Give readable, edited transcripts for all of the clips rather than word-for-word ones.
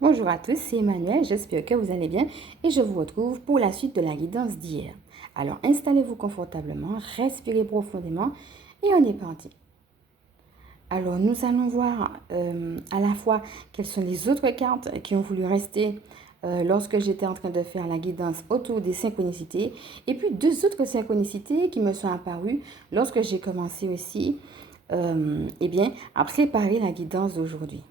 Bonjour à tous, c'est Emmanuel, j'espère que vous allez bien et je vous retrouve pour la suite de la guidance d'hier. Alors installez-vous confortablement, respirez profondément et on est parti. Alors nous allons voir à la fois quelles sont les autres cartes qui ont voulu rester lorsque j'étais en train de faire la guidance autour des synchronicités et puis deux autres synchronicités qui me sont apparues lorsque j'ai commencé aussi à préparer la guidance d'aujourd'hui.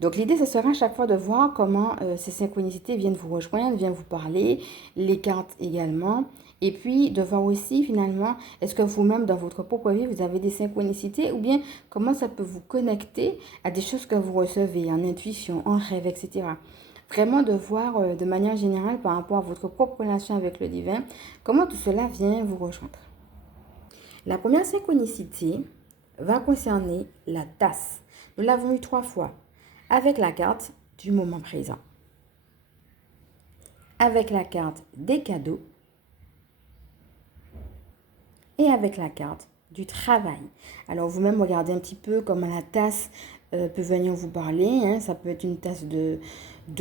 Donc l'idée, ce sera à chaque fois de voir comment ces synchronicités viennent vous rejoindre, viennent vous parler, les cartes également. Et puis de voir aussi finalement, est-ce que vous-même dans votre propre vie, vous avez des synchronicités ou bien comment ça peut vous connecter à des choses que vous recevez en intuition, en rêve, etc. Vraiment de voir de manière générale par rapport à votre propre relation avec le divin, comment tout cela vient vous rejoindre. La première synchronicité va concerner la tasse. Nous l'avons eu 3 fois. Avec la carte du moment présent, avec la carte des cadeaux et avec la carte du travail. Alors vous-même regardez un petit peu comment la tasse peut venir vous parler. Ça peut être une tasse de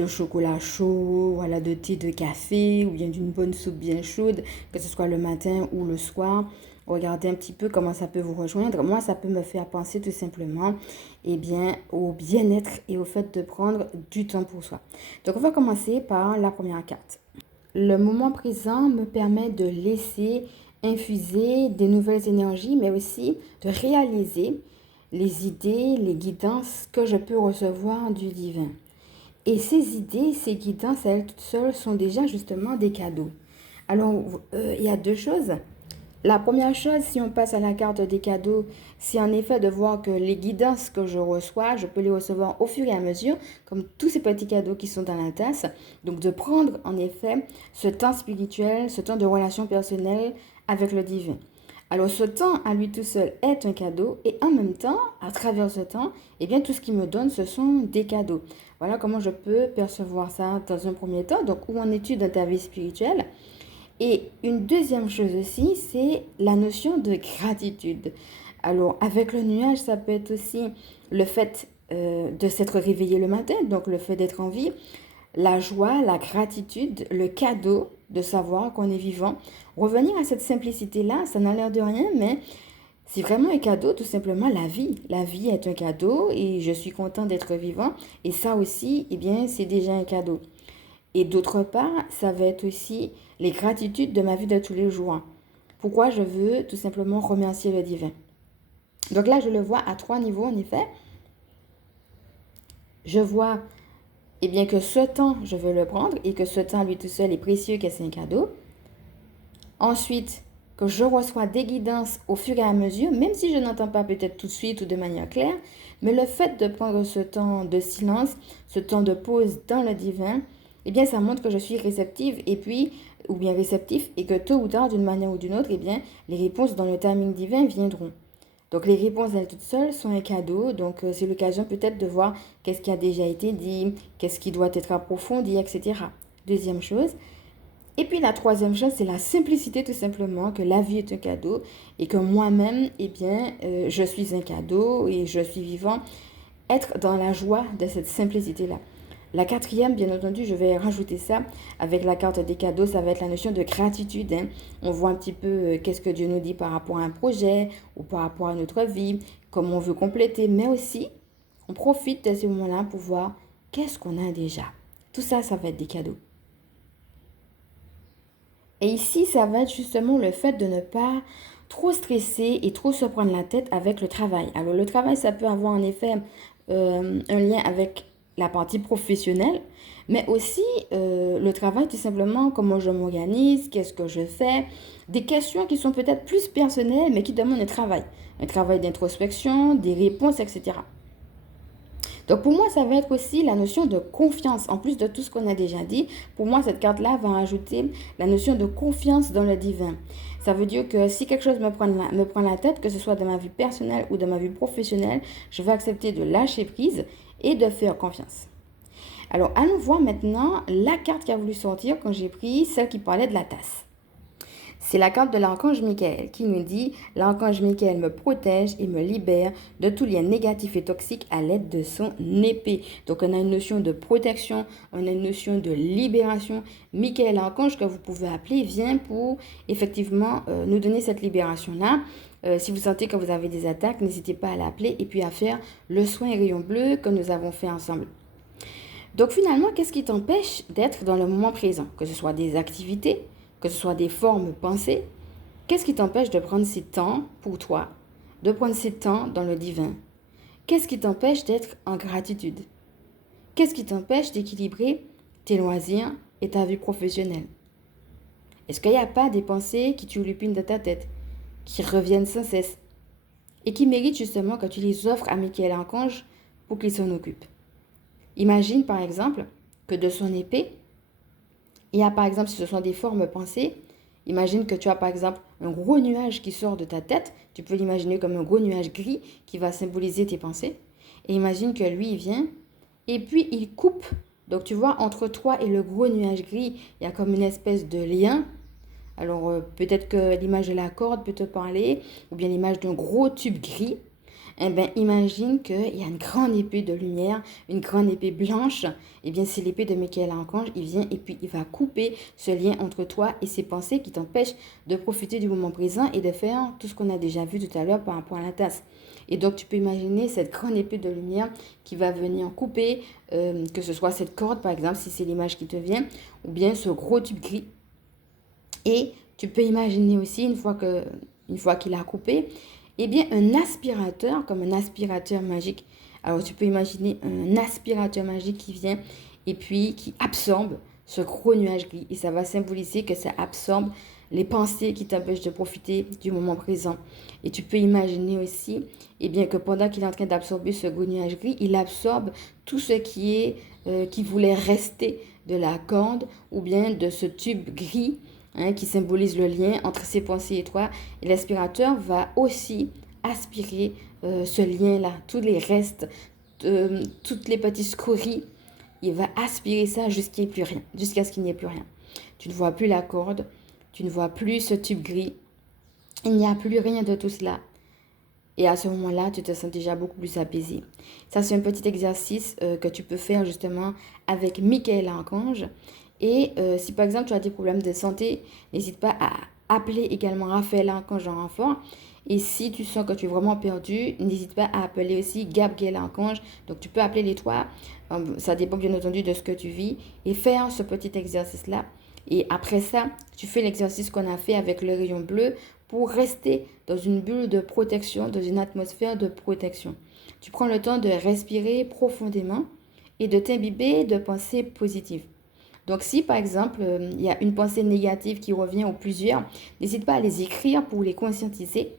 chocolat chaud, voilà, de thé, de café ou bien d'une bonne soupe bien chaude, que ce soit le matin ou le soir. Regardez un petit peu comment ça peut vous rejoindre. Moi, ça peut me faire penser tout simplement au bien-être et au fait de prendre du temps pour soi. Donc, on va commencer par la première carte. Le moment présent me permet de laisser infuser des nouvelles énergies, mais aussi de réaliser les idées, les guidances que je peux recevoir du divin. Et ces idées, ces guidances, elles toutes seules, sont déjà justement des cadeaux. Alors, il y a deux choses. La première chose, si on passe à la carte des cadeaux, c'est en effet de voir que les guidances que je reçois, je peux les recevoir au fur et à mesure, comme tous ces petits cadeaux qui sont dans la tasse. Donc de prendre en effet ce temps spirituel, ce temps de relation personnelle avec le divin. Alors ce temps à lui tout seul est un cadeau et en même temps, à travers ce temps, tout ce qu'il me donne, ce sont des cadeaux. Voilà comment je peux percevoir ça dans un premier temps. Donc où en es-tu dans ta vie spirituelle ? Et une deuxième chose aussi, c'est la notion de gratitude. Alors, avec le nuage, ça peut être aussi le fait de s'être réveillé le matin, donc le fait d'être en vie, la joie, la gratitude, le cadeau de savoir qu'on est vivant. Revenir à cette simplicité-là, ça n'a l'air de rien, mais c'est vraiment un cadeau, tout simplement la vie. La vie est un cadeau et je suis content d'être vivant. Et ça aussi, c'est déjà un cadeau. Et d'autre part, ça va être aussi les gratitudes de ma vie de tous les jours. Pourquoi je veux tout simplement remercier le divin. Donc là, je le vois à 3 niveaux en effet. Je vois que ce temps, je veux le prendre et que ce temps, lui tout seul, est précieux, que c'est un cadeau. Ensuite, que je reçois des guidances au fur et à mesure, même si je n'entends pas peut-être tout de suite ou de manière claire, mais le fait de prendre ce temps de silence, ce temps de pause dans le divin, ça montre que je suis réceptive réceptif et que tôt ou tard, d'une manière ou d'une autre, les réponses dans le timing divin viendront. Donc les réponses elles toutes seules sont un cadeau, donc c'est l'occasion peut-être de voir qu'est-ce qui a déjà été dit, qu'est-ce qui doit être approfondi, etc. Deuxième chose. Et puis la troisième chose, c'est la simplicité tout simplement, que la vie est un cadeau et que moi-même, je suis un cadeau et je suis vivant. Être dans la joie de cette simplicité-là. La quatrième, bien entendu, je vais rajouter ça avec la carte des cadeaux, ça va être la notion de gratitude. On voit un petit peu qu'est-ce que Dieu nous dit par rapport à un projet ou par rapport à notre vie, comment on veut compléter, mais aussi on profite de ces moments-là pour voir qu'est-ce qu'on a déjà. Tout ça, ça va être des cadeaux. Et ici, ça va être justement le fait de ne pas trop stresser et trop se prendre la tête avec le travail. Alors le travail, ça peut avoir en effet un lien avec la partie professionnelle, mais aussi le travail tout simplement, comment je m'organise, qu'est-ce que je fais, des questions qui sont peut-être plus personnelles, mais qui demandent un travail d'introspection, des réponses, etc. Donc pour moi, ça va être aussi la notion de confiance. En plus de tout ce qu'on a déjà dit, pour moi, cette carte-là va ajouter la notion de confiance dans le divin. Ça veut dire que si quelque chose me prend la tête, que ce soit dans ma vie personnelle ou dans ma vie professionnelle, je vais accepter de lâcher prise et de faire confiance. Alors, allons voir maintenant la carte qui a voulu sortir quand j'ai pris celle qui parlait de la tasse. C'est la carte de l'archange Michael qui nous dit: l'archange Michael me protège et me libère de tout lien négatif et toxique à l'aide de son épée. Donc on a une notion de protection, on a une notion de libération. Michael, l'archange que vous pouvez appeler, vient pour effectivement nous donner cette libération-là. Si vous sentez que vous avez des attaques, n'hésitez pas à l'appeler et puis à faire le soin rayon bleu que nous avons fait ensemble. Donc finalement, qu'est-ce qui t'empêche d'être dans le moment présent? Que ce soit des activités, que ce soit des formes pensées, qu'est-ce qui t'empêche de prendre ces temps pour toi, de prendre ces temps dans le divin? Qu'est-ce qui t'empêche d'être en gratitude? Qu'est-ce qui t'empêche d'équilibrer tes loisirs et ta vie professionnelle? Est-ce qu'il n'y a pas des pensées qui turlupinent de ta tête, qui reviennent sans cesse et qui méritent justement que tu les offres à Michael Archange pour qu'il s'en occupe? Imagine par exemple que de son épée, il y a par exemple, si ce sont des formes pensées, imagine que tu as par exemple un gros nuage qui sort de ta tête. Tu peux l'imaginer comme un gros nuage gris qui va symboliser tes pensées. Et imagine que lui, il vient et puis il coupe. Donc tu vois, entre toi et le gros nuage gris, il y a comme une espèce de lien. Alors peut-être que l'image de la corde peut te parler, ou bien l'image d'un gros tube gris. Eh bien, imagine qu'il y a une grande épée de lumière, une grande épée blanche. Eh bien, c'est l'épée de Michael Archange. Il vient et puis il va couper ce lien entre toi et ces pensées qui t'empêchent de profiter du moment présent et de faire tout ce qu'on a déjà vu tout à l'heure par rapport à la tasse. Et donc, tu peux imaginer cette grande épée de lumière qui va venir couper, que ce soit cette corde, par exemple, si c'est l'image qui te vient, ou bien ce gros tube gris. Et tu peux imaginer aussi, une fois qu'il a coupé, eh bien, un aspirateur, comme un aspirateur magique. Alors, tu peux imaginer un aspirateur magique qui vient et puis qui absorbe ce gros nuage gris. Et ça va symboliser que ça absorbe les pensées qui t'empêchent de profiter du moment présent. Et tu peux imaginer aussi, eh bien, que pendant qu'il est en train d'absorber ce gros nuage gris, il absorbe tout ce qui voulait rester de la corde ou bien de ce tube gris, qui symbolise le lien entre ses pensées et toi. Et l'aspirateur va aussi aspirer ce lien-là, tous les restes, toutes les petites scories. Il va aspirer ça jusqu'à ce qu'il n'y ait plus rien. Tu ne vois plus la corde, tu ne vois plus ce tube gris. Il n'y a plus rien de tout cela. Et à ce moment-là, tu te sens déjà beaucoup plus apaisé. Ça, c'est un petit exercice que tu peux faire justement avec Michael Archange. Et si par exemple tu as des problèmes de santé, n'hésite pas à appeler également Raphaël Archange en renfort. Et si tu sens que tu es vraiment perdu, n'hésite pas à appeler aussi Gabriel Archange. Donc tu peux appeler les trois. Ça dépend bien entendu de ce que tu vis. Et faire ce petit exercice-là. Et après ça, tu fais l'exercice qu'on a fait avec le rayon bleu pour rester dans une bulle de protection, dans une atmosphère de protection. Tu prends le temps de respirer profondément et de t'imbiber de pensées positives. Donc si par exemple, il y a une pensée négative qui revient ou plusieurs, n'hésite pas à les écrire pour les conscientiser.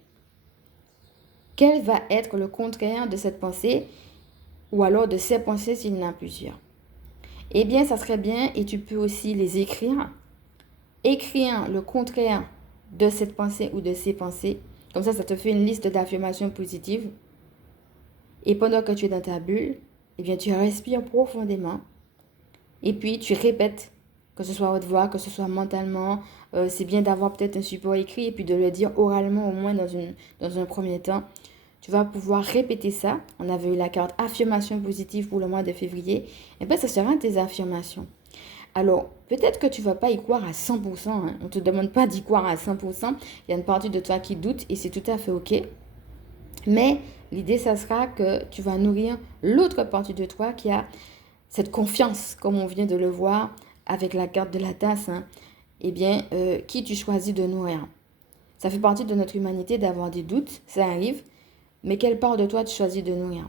Quel va être le contraire de cette pensée ou alors de ces pensées s'il y en a plusieurs? Eh bien, ça serait bien et tu peux aussi les écrire. Écrire le contraire de cette pensée ou de ces pensées. Comme ça te fait une liste d'affirmations positives. Et pendant que tu es dans ta bulle, eh bien, tu respires profondément. Et puis, tu répètes, que ce soit à haute voix, que ce soit mentalement. C'est bien d'avoir peut-être un support écrit et puis de le dire oralement au moins dans un premier temps. Tu vas pouvoir répéter ça. On avait eu la carte affirmation positive pour le mois de février. Et bien, ça sera tes affirmations. Alors, peut-être que tu ne vas pas y croire à 100%. On ne te demande pas d'y croire à 100%. Il y a une partie de toi qui doute et c'est tout à fait OK. Mais l'idée, ça sera que tu vas nourrir l'autre partie de toi qui a cette confiance, comme on vient de le voir avec la carte de la tasse. Eh bien, qui tu choisis de nourrir? Ça fait partie de notre humanité d'avoir des doutes, ça arrive. Mais quelle part de toi tu choisis de nourrir?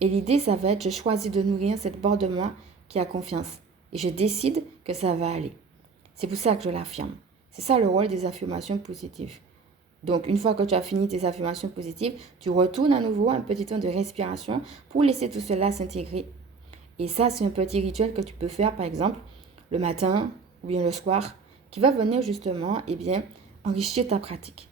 Et l'idée, ça va être, je choisis de nourrir cette part de moi qui a confiance. Et je décide que ça va aller. C'est pour ça que je l'affirme. C'est ça le rôle des affirmations positives. Donc, une fois que tu as fini tes affirmations positives, tu retournes à nouveau un petit temps de respiration pour laisser tout cela s'intégrer. Et ça, c'est un petit rituel que tu peux faire, par exemple, le matin ou bien le soir, qui va venir justement, enrichir ta pratique.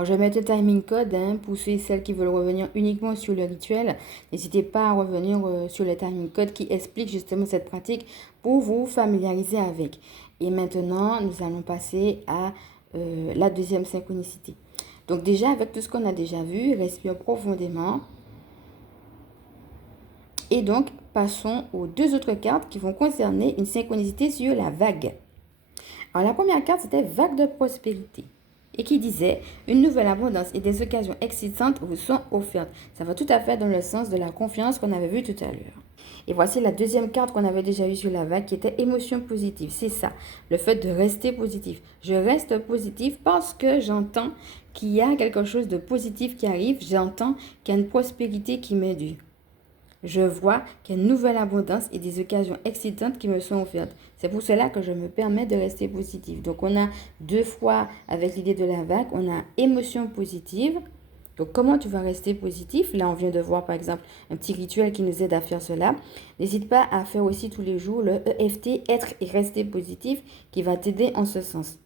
Alors, je vais mettre le timing code hein, pour ceux et celles qui veulent revenir uniquement sur le rituel. N'hésitez pas à revenir sur le timing code qui explique justement cette pratique pour vous familiariser avec. Et maintenant, nous allons passer à la deuxième synchronicité. Donc déjà, avec tout ce qu'on a déjà vu, respire profondément. Et donc, passons aux deux autres cartes qui vont concerner une synchronicité sur la vague. Alors, la première carte, c'était vague de prospérité. Et qui disait, une nouvelle abondance et des occasions excitantes vous sont offertes. Ça va tout à fait dans le sens de la confiance qu'on avait vu tout à l'heure. Et voici la deuxième carte qu'on avait déjà eue sur la vague qui était émotion positive. C'est ça, le fait de rester positif. Je reste positif parce que j'entends qu'il y a quelque chose de positif qui arrive. J'entends qu'il y a une prospérité qui m'est due. Je vois qu'il y a une nouvelle abondance et des occasions excitantes qui me sont offertes. C'est pour cela que je me permets de rester positive. Donc, on a deux fois avec l'idée de la vague, on a émotion positive. Donc, comment tu vas rester positif? Là, on vient de voir, par exemple, un petit rituel qui nous aide à faire cela. N'hésite pas à faire aussi tous les jours le EFT, être et rester positif, qui va t'aider en ce sens.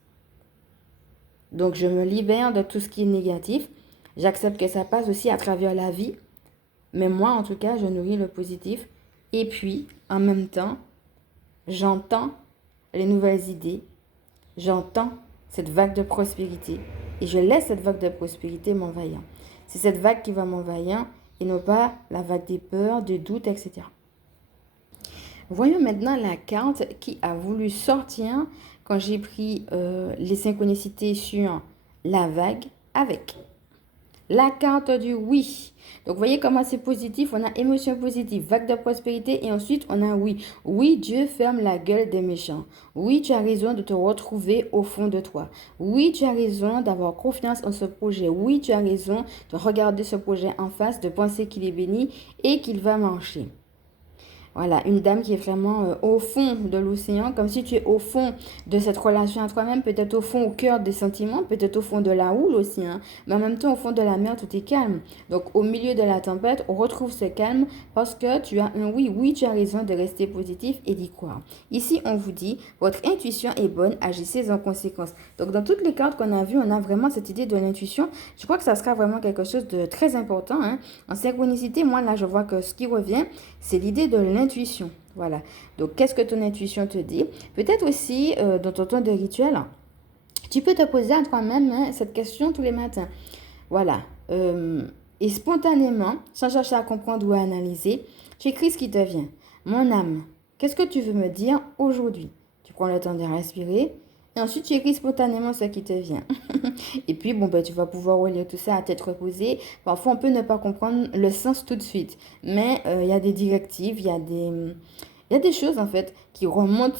Donc, je me libère de tout ce qui est négatif. J'accepte que ça passe aussi à travers la vie. Mais moi, en tout cas, je nourris le positif. Et puis, en même temps, j'entends les nouvelles idées. J'entends cette vague de prospérité. Et je laisse cette vague de prospérité m'envahir. C'est cette vague qui va m'envahir et non pas la vague des peurs, des doutes, etc. Voyons maintenant la carte qui a voulu sortir quand j'ai pris les synchronicités sur la vague avec la carte du oui. Donc, vous voyez comment c'est positif. On a émotion positive, vague de prospérité et ensuite on a oui. Oui, Dieu ferme la gueule des méchants. Oui, tu as raison de te retrouver au fond de toi. Oui, tu as raison d'avoir confiance en ce projet. Oui, tu as raison de regarder ce projet en face, de penser qu'il est béni et qu'il va marcher. Voilà, une dame qui est vraiment au fond de l'océan, comme si tu es au fond de cette relation à toi-même, peut-être au fond, au cœur des sentiments, peut-être au fond de la houle aussi, hein, mais en même temps au fond de la mer, tout est calme. Donc au milieu de la tempête, on retrouve ce calme parce que tu as un oui, oui, tu as raison de rester positif et d'y croire. Ici, on vous dit, votre intuition est bonne, agissez en conséquence. Donc dans toutes les cartes qu'on a vues, on a vraiment cette idée de l'intuition. Je crois que ça sera vraiment quelque chose de très important. Hein. En synchronicité, moi là, je vois que ce qui revient, c'est l'idée de l'intuition. Voilà. Donc, qu'est-ce que ton intuition te dit? Peut-être aussi, dans ton temps de rituel, tu peux te poser à toi-même hein, cette question tous les matins. Voilà. Et spontanément, sans chercher à comprendre ou à analyser, tu écris ce qui te vient. Mon âme, qu'est-ce que tu veux me dire aujourd'hui? Tu prends le temps de respirer. Et ensuite, tu écris spontanément ce qui te vient. Et puis, bon, ben, tu vas pouvoir relire tout ça à tête reposée. Parfois, on peut ne pas comprendre le sens tout de suite. Mais il y a des directives, il y a des choses, en fait, qui remontent.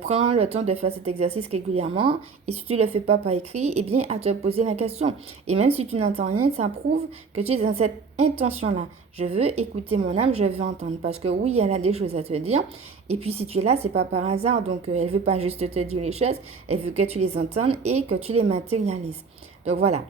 Prends le temps de faire cet exercice régulièrement. Et si tu ne le fais pas par écrit, eh bien, à te poser la question. Et même si tu n'entends rien, ça prouve que tu es dans cette intention-là. Je veux écouter mon âme, je veux entendre. Parce que oui, elle a des choses à te dire. Et puis, si tu es là, c'est pas par hasard. Donc, elle veut pas juste te dire les choses. Elle veut que tu les entendes et que tu les matérialises. Donc, voilà.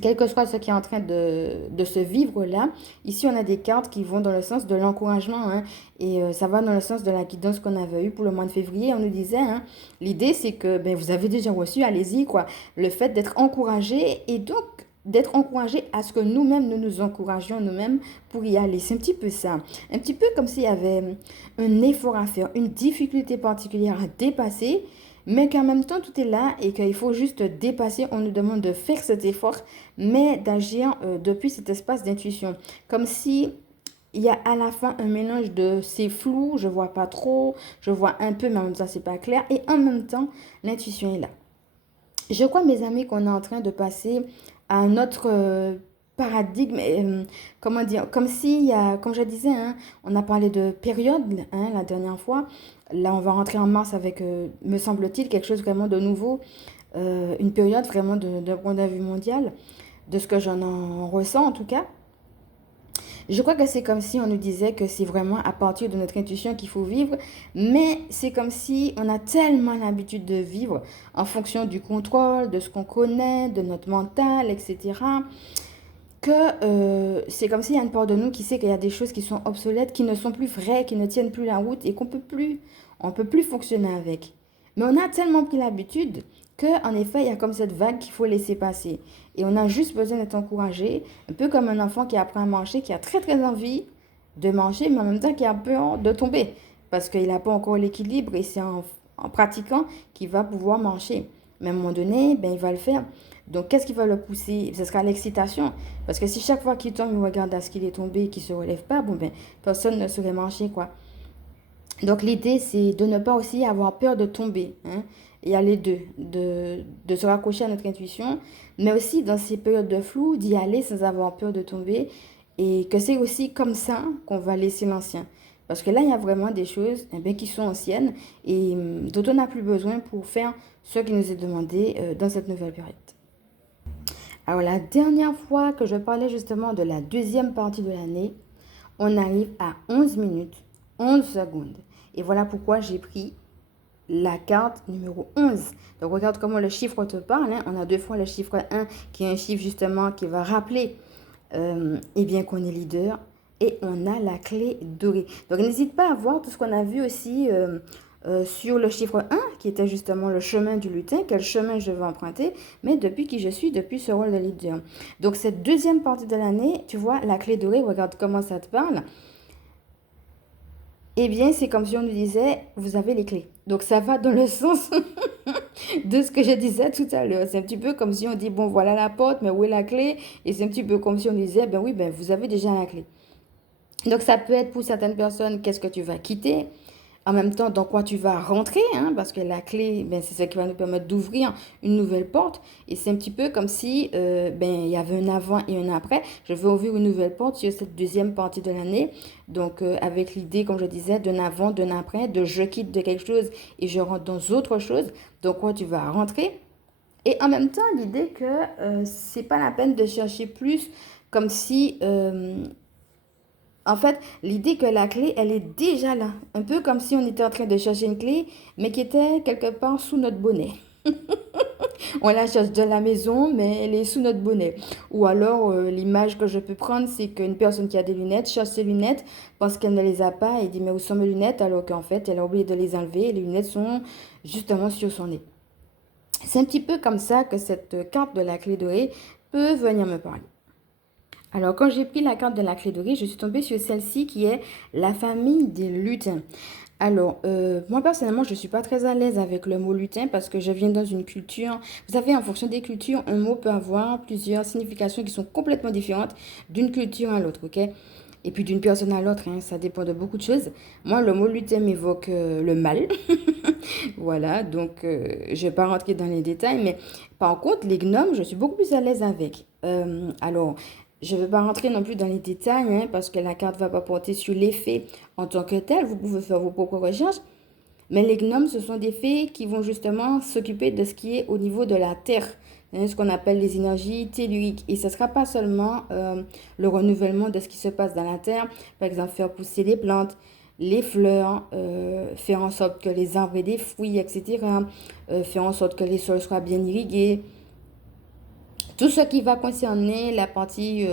Quel que soit ce qui est en train de se vivre là, ici on a des cartes qui vont dans le sens de l'encouragement hein, et ça va dans le sens de la guidance qu'on avait eue pour le mois de février. On nous disait, hein, l'idée c'est que ben, vous avez déjà reçu, allez-y quoi, le fait d'être encouragé et donc d'être encouragé à ce que nous-mêmes nous nous encouragions nous-mêmes pour y aller. C'est un petit peu ça, un petit peu comme s'il y avait un effort à faire, une difficulté particulière à dépasser. Mais qu'en même temps, tout est là et qu'il faut juste dépasser. On nous demande de faire cet effort, mais d'agir depuis cet espace d'intuition. Comme si il y a à la fin un mélange de c'est flou, je vois pas trop, je vois un peu, mais en même temps, c'est pas clair. Et en même temps, l'intuition est là. Je crois, mes amis, qu'on est en train de passer à un autre paradigme, comment dire, comme s'il y a, comme je disais, hein, on a parlé de période hein, la dernière fois. Là, on va rentrer en mars avec, me semble-t-il, quelque chose vraiment de nouveau, une période vraiment d'un point de vue mondial, de ce que j'en en ressens en tout cas. Je crois que c'est comme si on nous disait que c'est vraiment à partir de notre intuition qu'il faut vivre, mais c'est comme si on a tellement l'habitude de vivre en fonction du contrôle, de ce qu'on connaît, de notre mental, etc., que c'est comme s'il y a une part de nous qui sait qu'il y a des choses qui sont obsolètes, qui ne sont plus vraies, qui ne tiennent plus la route et qu'on peut plus, on peut plus fonctionner avec. Mais on a tellement pris l'habitude que, en effet, il y a comme cette vague qu'il faut laisser passer. Et on a juste besoin d'être encouragé, un peu comme un enfant qui apprend à marcher, qui a très très envie de marcher, mais en même temps qui a peur de tomber, parce qu'il n'a pas encore l'équilibre et c'est en pratiquant qu'il va pouvoir marcher. Mais à un moment donné, ben, il va le faire. Donc, qu'est-ce qui va le pousser? Ce sera l'excitation. Parce que si chaque fois qu'il tombe, il regarde à ce qu'il est tombé et qu'il ne se relève pas, bon, ben, personne ne saurait marcher, quoi. Donc l'idée, c'est de ne pas aussi avoir peur de tomber. Hein. Il y a les deux, de se raccrocher à notre intuition, mais aussi dans ces périodes de flou, d'y aller sans avoir peur de tomber. Et que c'est aussi comme ça qu'on va laisser l'ancien. Parce que là, il y a vraiment des choses eh bien, qui sont anciennes et dont on n'a plus besoin pour faire ce qui nous est demandé dans cette nouvelle période. Alors la dernière fois que je parlais justement de la deuxième partie de l'année, on arrive à 11 minutes, 11 secondes. Et voilà pourquoi j'ai pris la carte numéro 11. Donc regarde comment le chiffre te parle. Hein. On a deux fois le chiffre 1 qui est un chiffre justement qui va rappeler eh bien qu'on est leader. Et on a la clé dorée. Donc n'hésite pas à voir tout ce qu'on a vu aussi sur le chiffre 1 qui était justement le chemin du lutin. Quel chemin je vais emprunter, mais depuis qui je suis, depuis ce rôle de leader. Donc cette deuxième partie de l'année, tu vois, la clé dorée, regarde comment ça te parle. Eh bien, c'est comme si on nous disait, vous avez les clés. Donc, ça va dans le sens de ce que je disais tout à l'heure. C'est un petit peu comme si on dit, bon, voilà la porte, mais où est la clé? Et c'est un petit peu comme si on disait, ben oui, ben vous avez déjà la clé. Donc, ça peut être pour certaines personnes, qu'est-ce que tu vas quitter? En même temps, dans quoi tu vas rentrer, hein, parce que la clé, ben, c'est ce qui va nous permettre d'ouvrir une nouvelle porte. Et c'est un petit peu comme si ben, il y avait un avant et un après. Je veux ouvrir une nouvelle porte sur cette deuxième partie de l'année. Donc, avec l'idée, comme je disais, d'un avant, d'un après, de je quitte de quelque chose et je rentre dans autre chose. Donc, quoi tu vas rentrer. Et en même temps, l'idée que c'est pas la peine de chercher plus, comme si en fait, l'idée que la clé, elle est déjà là. Un peu comme si on était en train de chercher une clé, mais qui était quelque part sous notre bonnet. On la cherche dans la maison, mais elle est sous notre bonnet. Ou alors, l'image que je peux prendre, c'est qu'une personne qui a des lunettes cherche ses lunettes, pense qu'elle ne les a pas et dit, mais où sont mes lunettes? Alors qu'en fait, elle a oublié de les enlever et les lunettes sont justement sur son nez. C'est un petit peu comme ça que cette carte de la clé dorée peut venir me parler. Alors, quand j'ai pris la carte de la clé dorée, je suis tombée sur celle-ci qui est la famille des lutins. Alors, moi personnellement, je ne suis pas très à l'aise avec le mot lutin parce que je viens dans une culture. Vous savez, en fonction des cultures, un mot peut avoir plusieurs significations qui sont complètement différentes d'une culture à l'autre, ok? Et puis d'une personne à l'autre, hein, ça dépend de beaucoup de choses. Moi, le mot lutin m'évoque le mal. Voilà, donc je ne vais pas rentrer dans les détails, mais par contre, les gnomes, je suis beaucoup plus à l'aise avec. Alors, je ne vais pas rentrer non plus dans les détails, hein, parce que la carte ne va pas porter sur les fées en tant que tel. Vous pouvez faire vos propres recherches. Mais les gnomes, ce sont des fées qui vont justement s'occuper de ce qui est au niveau de la terre, hein, ce qu'on appelle les énergies telluriques. Et ce ne sera pas seulement le renouvellement de ce qui se passe dans la terre, par exemple faire pousser les plantes, les fleurs, faire en sorte que les arbres aient des fruits, etc., faire en sorte que les sols soient bien irrigués. Tout ce qui va concerner la partie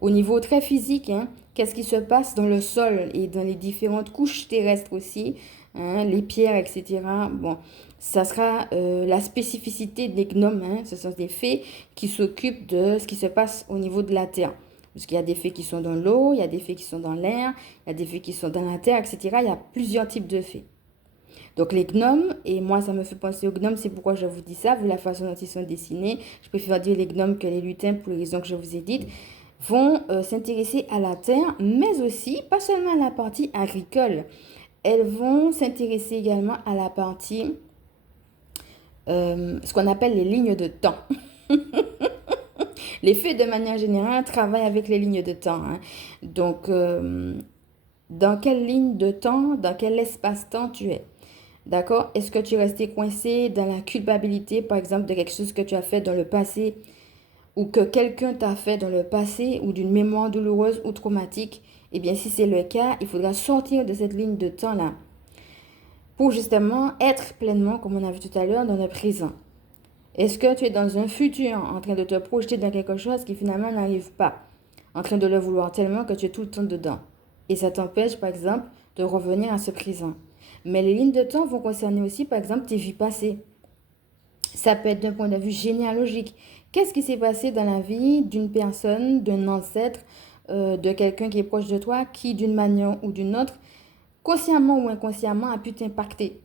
au niveau très physique, hein, qu'est-ce qui se passe dans le sol et dans les différentes couches terrestres aussi, hein, les pierres, etc. Bon, ça sera la spécificité des gnomes, hein, ce sont des fées qui s'occupent de ce qui se passe au niveau de la terre. Parce qu'il y a des fées qui sont dans l'eau, il y a des fées qui sont dans l'air, il y a des fées qui sont dans la terre, etc. Il y a plusieurs types de fées. Donc les gnomes, et moi ça me fait penser aux gnomes, c'est pourquoi je vous dis ça, vu la façon dont ils sont dessinés, je préfère dire les gnomes que les lutins pour les raisons que je vous ai dites, vont s'intéresser à la terre, mais aussi, pas seulement à la partie agricole, elles vont s'intéresser également à la partie, ce qu'on appelle les lignes de temps. Les fées, de manière générale, travaillent avec les lignes de temps. Hein. Donc, dans quelle ligne de temps, dans quel espace-temps tu es? D'accord? Est-ce que tu es resté coincé dans la culpabilité, par exemple, de quelque chose que tu as fait dans le passé ou que quelqu'un t'a fait dans le passé ou d'une mémoire douloureuse ou traumatique? Eh bien, si c'est le cas, il faudra sortir de cette ligne de temps-là pour justement être pleinement, comme on a vu tout à l'heure, dans le présent. Est-ce que tu es dans un futur en train de te projeter dans quelque chose qui finalement n'arrive pas, en train de le vouloir tellement que tu es tout le temps dedans? Et ça t'empêche, par exemple, de revenir à ce présent. Mais les lignes de temps vont concerner aussi, par exemple, tes vies passées. Ça peut être d'un point de vue généalogique. Qu'est-ce qui s'est passé dans la vie d'une personne, d'un ancêtre, de quelqu'un qui est proche de toi, qui d'une manière ou d'une autre, consciemment ou inconsciemment, a pu t'impacter?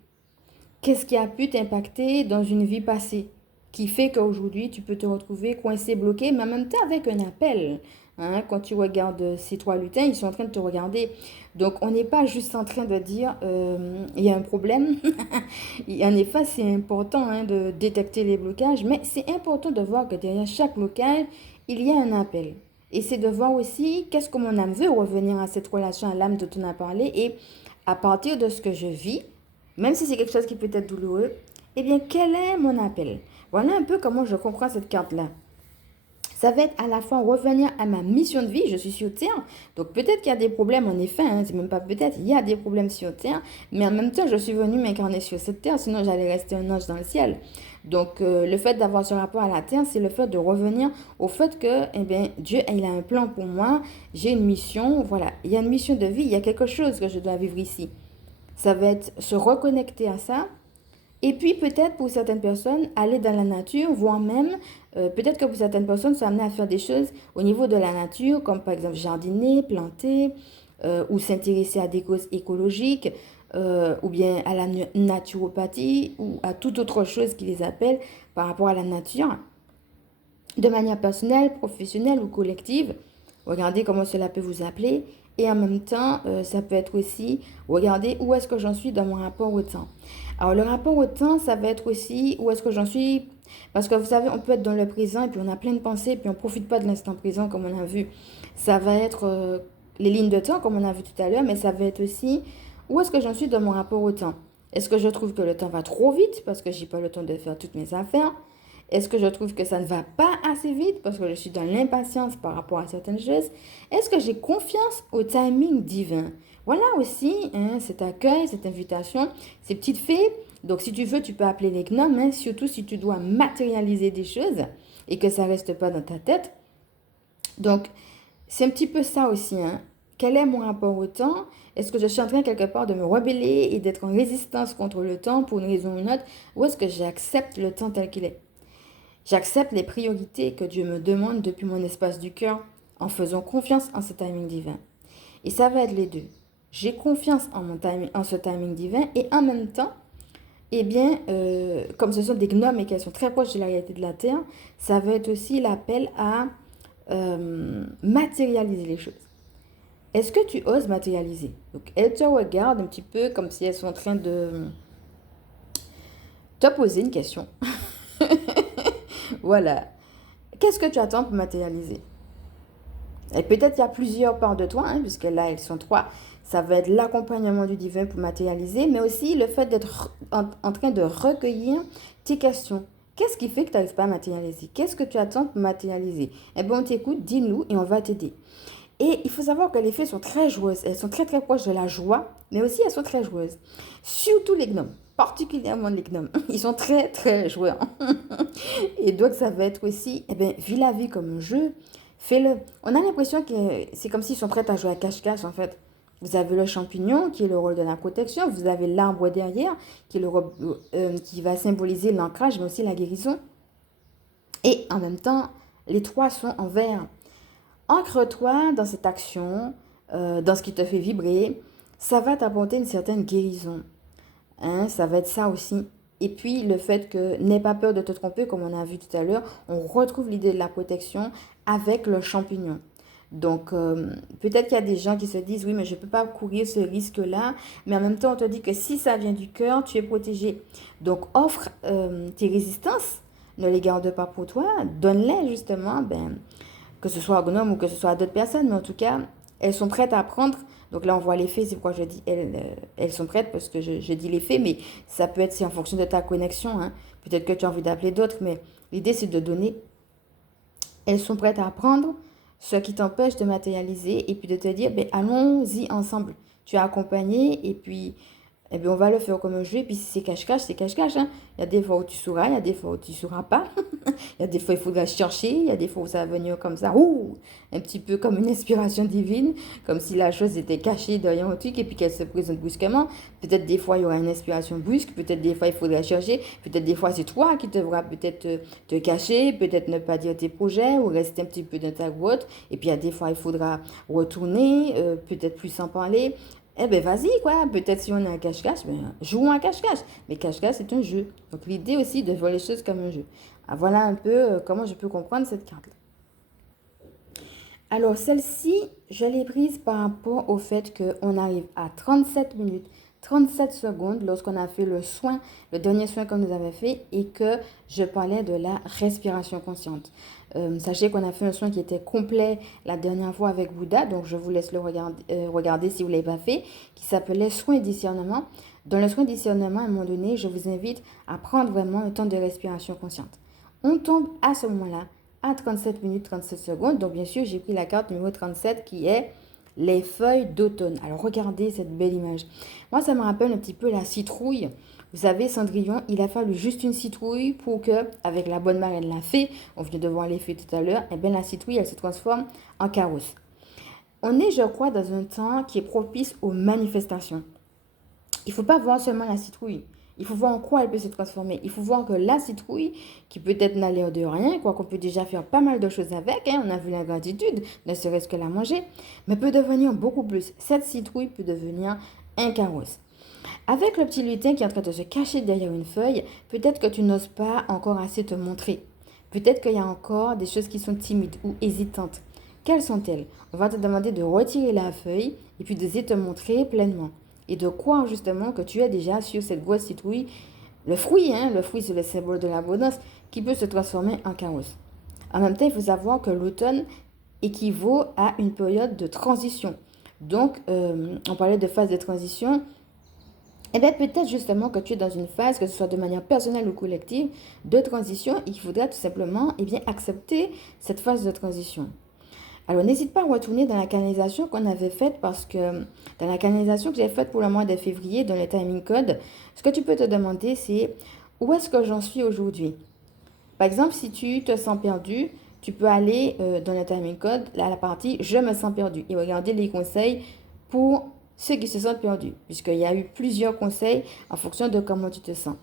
Qu'est-ce qui a pu t'impacter dans une vie passée qui fait qu'aujourd'hui, tu peux te retrouver coincé, bloqué, mais en même temps avec un appel. Hein, quand tu regardes ces trois lutins, ils sont en train de te regarder. Donc, on n'est pas juste en train de dire il y a un problème. En effet, c'est important hein, de détecter les blocages, mais c'est important de voir que derrière chaque blocage, il y a un appel. Et c'est de voir aussi qu'est-ce que mon âme veut revenir à cette relation à l'âme dont on a parlé. Et à partir de ce que je vis, même si c'est quelque chose qui peut être douloureux, eh bien, quel est mon appel? Voilà un peu comment je comprends cette carte-là. Ça va être à la fois revenir à ma mission de vie, je suis sur Terre, donc peut-être qu'il y a des problèmes en effet, hein, c'est même pas peut-être, il y a des problèmes sur Terre, mais en même temps je suis venue m'incarner sur cette Terre, sinon j'allais rester un ange dans le ciel. Donc le fait d'avoir ce rapport à la Terre, c'est le fait de revenir au fait que eh bien, Dieu il a un plan pour moi, j'ai une mission, voilà, il y a une mission de vie, il y a quelque chose que je dois vivre ici. Ça va être se reconnecter à ça. Et puis peut-être pour certaines personnes, aller dans la nature, voire même, peut-être que pour certaines personnes, sont amenées à faire des choses au niveau de la nature, comme par exemple jardiner, planter, ou s'intéresser à des causes écologiques, ou bien à la naturopathie, ou à toute autre chose qui les appelle par rapport à la nature, de manière personnelle, professionnelle ou collective. Regardez comment cela peut vous appeler. Et en même temps, ça peut être aussi, regardez où est-ce que j'en suis dans mon rapport au temps. Alors, le rapport au temps, ça va être aussi où est-ce que j'en suis. Parce que vous savez, on peut être dans le présent et puis on a plein de pensées et puis on ne profite pas de l'instant présent comme on a vu. Ça va être les lignes de temps comme on a vu tout à l'heure, mais ça va être aussi où est-ce que j'en suis dans mon rapport au temps. Est-ce que je trouve que le temps va trop vite parce que j'ai pas le temps de faire toutes mes affaires? Est-ce que je trouve que ça ne va pas assez vite parce que je suis dans l'impatience par rapport à certaines choses? Est-ce que j'ai confiance au timing divin? Voilà aussi hein, cet accueil, cette invitation, ces petites fées. Donc si tu veux, tu peux appeler les gnomes, hein, surtout si tu dois matérialiser des choses et que ça ne reste pas dans ta tête. Donc c'est un petit peu ça aussi. Hein. Quel est mon rapport au temps? Est-ce que je suis en train quelque part de me rebeller et d'être en résistance contre le temps pour une raison ou une autre? Ou est-ce que j'accepte le temps tel qu'il est? J'accepte les priorités que Dieu me demande depuis mon espace du cœur en faisant confiance en ce timing divin. Et ça va être les deux. J'ai confiance en, en ce timing divin et en même temps, eh bien, comme ce sont des gnomes et qu'elles sont très proches de la réalité de la Terre, ça va être aussi l'appel à matérialiser les choses. Est-ce que tu oses matérialiser? Donc, elles te regardent un petit peu comme si elles sont en train de te poser une question. Voilà. Qu'est-ce que tu attends pour matérialiser? Et peut-être il y a plusieurs parts de toi, hein, puisque là, elles sont trois. Ça va être l'accompagnement du divin pour matérialiser, mais aussi le fait d'être en train de recueillir tes questions. Qu'est-ce qui fait que tu n'arrives pas à matérialiser? Qu'est-ce que tu attends pour matérialiser? Eh bien, on t'écoute, dis-nous et on va t'aider. Et il faut savoir que les fées sont très joueuses. Elles sont très très proches de la joie, mais aussi elles sont très joueuses. Surtout les gnomes, particulièrement les gnomes. Ils sont très très joueurs. Et donc ça va être aussi, eh bien, vis la vie comme un jeu, fais-le. On a l'impression que c'est comme s'ils sont prêts à jouer à cache-cache en fait. Vous avez le champignon qui est le rôle de la protection, vous avez l'arbre derrière qui, est qui va symboliser l'ancrage mais aussi la guérison. Et en même temps, les trois sont en vert. Ancre-toi dans cette action, dans ce qui te fait vibrer. Ça va t'apporter une certaine guérison. Hein, ça va être ça aussi. Et puis le fait que n'aie pas peur de te tromper, comme on a vu tout à l'heure, on retrouve l'idée de la protection avec le champignon. Donc peut-être qu'il y a des gens qui se disent oui mais je ne peux pas courir ce risque-là, mais en même temps on te dit que si ça vient du cœur, tu es protégé. Donc offre tes résistances, ne les garde pas pour toi, donne-les justement, que ce soit à Gnome ou que ce soit à d'autres personnes, mais en tout cas elles sont prêtes à apprendre. Donc là, on voit les faits, c'est pourquoi je dis elles sont prêtes, parce que je dis les faits, mais ça peut être c'est en fonction de ta connexion. Hein. Peut-être que tu as envie d'appeler d'autres, mais l'idée, c'est de donner. Elles sont prêtes à apprendre ce qui t'empêche de matérialiser et puis de te dire, allons-y ensemble. Tu as accompagné et puis eh bien, on va le faire comme un jeu. Et puis, si c'est cache-cache, c'est cache-cache, hein. Il y a des fois où tu sauras, il y a des fois où tu ne sauras pas. Il y a des fois, il faudra chercher. Il y a des fois où ça va venir comme ça. Ouh, un petit peu comme une inspiration divine. Comme si la chose était cachée derrière un truc et puis qu'elle se présente brusquement. Peut-être des fois, il y aura une inspiration brusque. Peut-être des fois, il faudra chercher. Peut-être des fois, c'est toi qui devras peut-être te cacher. Peut-être ne pas dire tes projets ou rester un petit peu dans ta grotte. Et puis, il y a des fois, il faudra retourner. Peut-être plus sans parler. Eh ben vas-y quoi, peut-être si on a un cache-cache, ben, jouons à cache-cache. Mais cache-cache c'est un jeu. Donc l'idée aussi de voir les choses comme un jeu. Ah, voilà un peu comment je peux comprendre cette carte. Alors celle-ci, je l'ai prise par rapport au fait qu'on arrive à 37 minutes, 37 secondes lorsqu'on a fait le soin, le dernier soin qu'on nous avait fait et que je parlais de la respiration consciente. Sachez qu'on a fait un soin qui était complet la dernière fois avec Bouddha, donc je vous laisse le regarder si vous ne l'avez pas fait, qui s'appelait soin et discernement. Dans le soin et discernement, à un moment donné, je vous invite à prendre vraiment un temps de respiration consciente. On tombe à ce moment-là à 37 minutes 37 secondes. Donc bien sûr, j'ai pris la carte numéro 37 qui est les feuilles d'automne. Alors regardez cette belle image. Moi, ça me rappelle un petit peu la citrouille. Vous savez, Cendrillon, il a fallu juste une citrouille pour que, avec la bonne mère, elle l'a fait. On vient de voir les feuilles tout à l'heure. Et bien la citrouille, elle se transforme en carrosse. On est, je crois, dans un temps qui est propice aux manifestations. Il ne faut pas voir seulement la citrouille. Il faut voir en quoi elle peut se transformer. Il faut voir que la citrouille, qui peut-être n'a l'air de rien, quoi qu'on peut déjà faire pas mal de choses avec, hein, on a vu la gratitude, ne serait-ce que la manger, mais peut devenir beaucoup plus. Cette citrouille peut devenir un carrosse. Avec le petit lutin qui est en train de se cacher derrière une feuille, peut-être que tu n'oses pas encore assez te montrer. Peut-être qu'il y a encore des choses qui sont timides ou hésitantes. Quelles sont-elles? On va te demander de retirer la feuille et puis d'essayer de te montrer pleinement. Et de croire justement que tu es déjà sur cette grosse citrouille. Le fruit, hein, le fruit c'est le symbole de l'abondance qui peut se transformer en carrosse. En même temps, il faut savoir que l'automne équivaut à une période de transition. Donc, on parlait de phase de transition. Eh bien, peut-être justement que tu es dans une phase, que ce soit de manière personnelle ou collective, de transition et qu'il faudra tout simplement accepter cette phase de transition. Alors, n'hésite pas à retourner dans la canalisation qu'on avait faite parce que dans la canalisation que j'ai faite pour le mois de février, dans le timing code, ce que tu peux te demander, c'est où est-ce que j'en suis aujourd'hui? Par exemple, si tu te sens perdu, tu peux aller dans le timing code, là, la partie je me sens perdu et regarder les conseils pour ceux qui se sentent perdus, puisqu'il y a eu plusieurs conseils en fonction de comment tu te sens.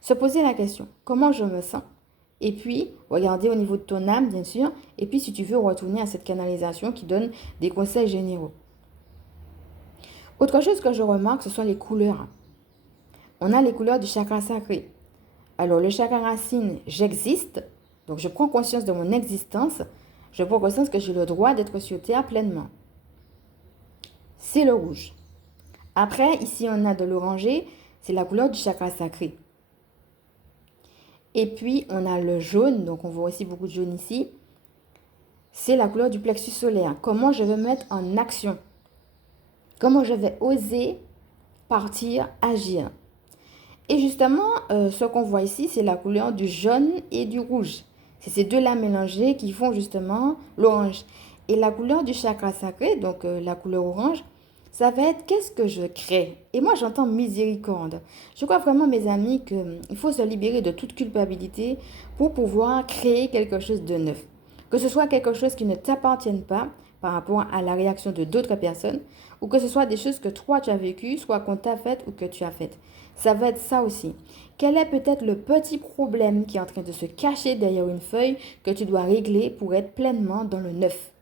Se poser la question, comment je me sens? Et puis, regarder au niveau de ton âme, bien sûr. Et puis, si tu veux, retourner à cette canalisation qui donne des conseils généraux. Autre chose que je remarque, ce sont les couleurs. On a les couleurs du chakra sacré. Alors, le chakra racine, j'existe. Donc, je prends conscience de mon existence. Je prends conscience que j'ai le droit d'être sur Terre pleinement. C'est le rouge. Après, ici, on a de l'orangé. C'est la couleur du chakra sacré. Et puis, on a le jaune, donc on voit aussi beaucoup de jaune ici. C'est la couleur du plexus solaire. Comment je vais me mettre en action? Comment je vais oser partir, agir? Et justement, ce qu'on voit ici, c'est la couleur du jaune et du rouge. C'est ces deux-là mélangés qui font justement l'orange. Et la couleur du chakra sacré, donc la couleur orange, ça va être qu'est-ce que je crée. Et moi, j'entends miséricorde. Je crois vraiment, mes amis, qu'il faut se libérer de toute culpabilité pour pouvoir créer quelque chose de neuf. Que ce soit quelque chose qui ne t'appartienne pas par rapport à la réaction de d'autres personnes, ou que ce soit des choses que toi tu as vécues, soit qu'on t'a faites ou que tu as faites. Ça va être ça aussi. Quel est peut-être le petit problème qui est en train de se cacher derrière une feuille que tu dois régler pour être pleinement dans le neuf?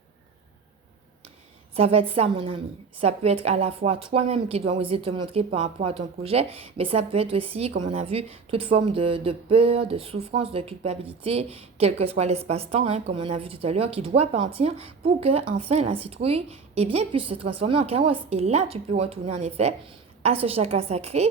Ça va être ça, mon ami. Ça peut être à la fois toi-même qui dois oser te montrer par rapport à ton projet, mais ça peut être aussi, comme on a vu, toute forme de peur, de souffrance, de culpabilité, quel que soit l'espace-temps, hein, comme on a vu tout à l'heure, qui doit partir pour que, enfin, la citrouille, eh bien, puisse se transformer en carrosse. Et là, tu peux retourner, en effet, à ce chakra sacré,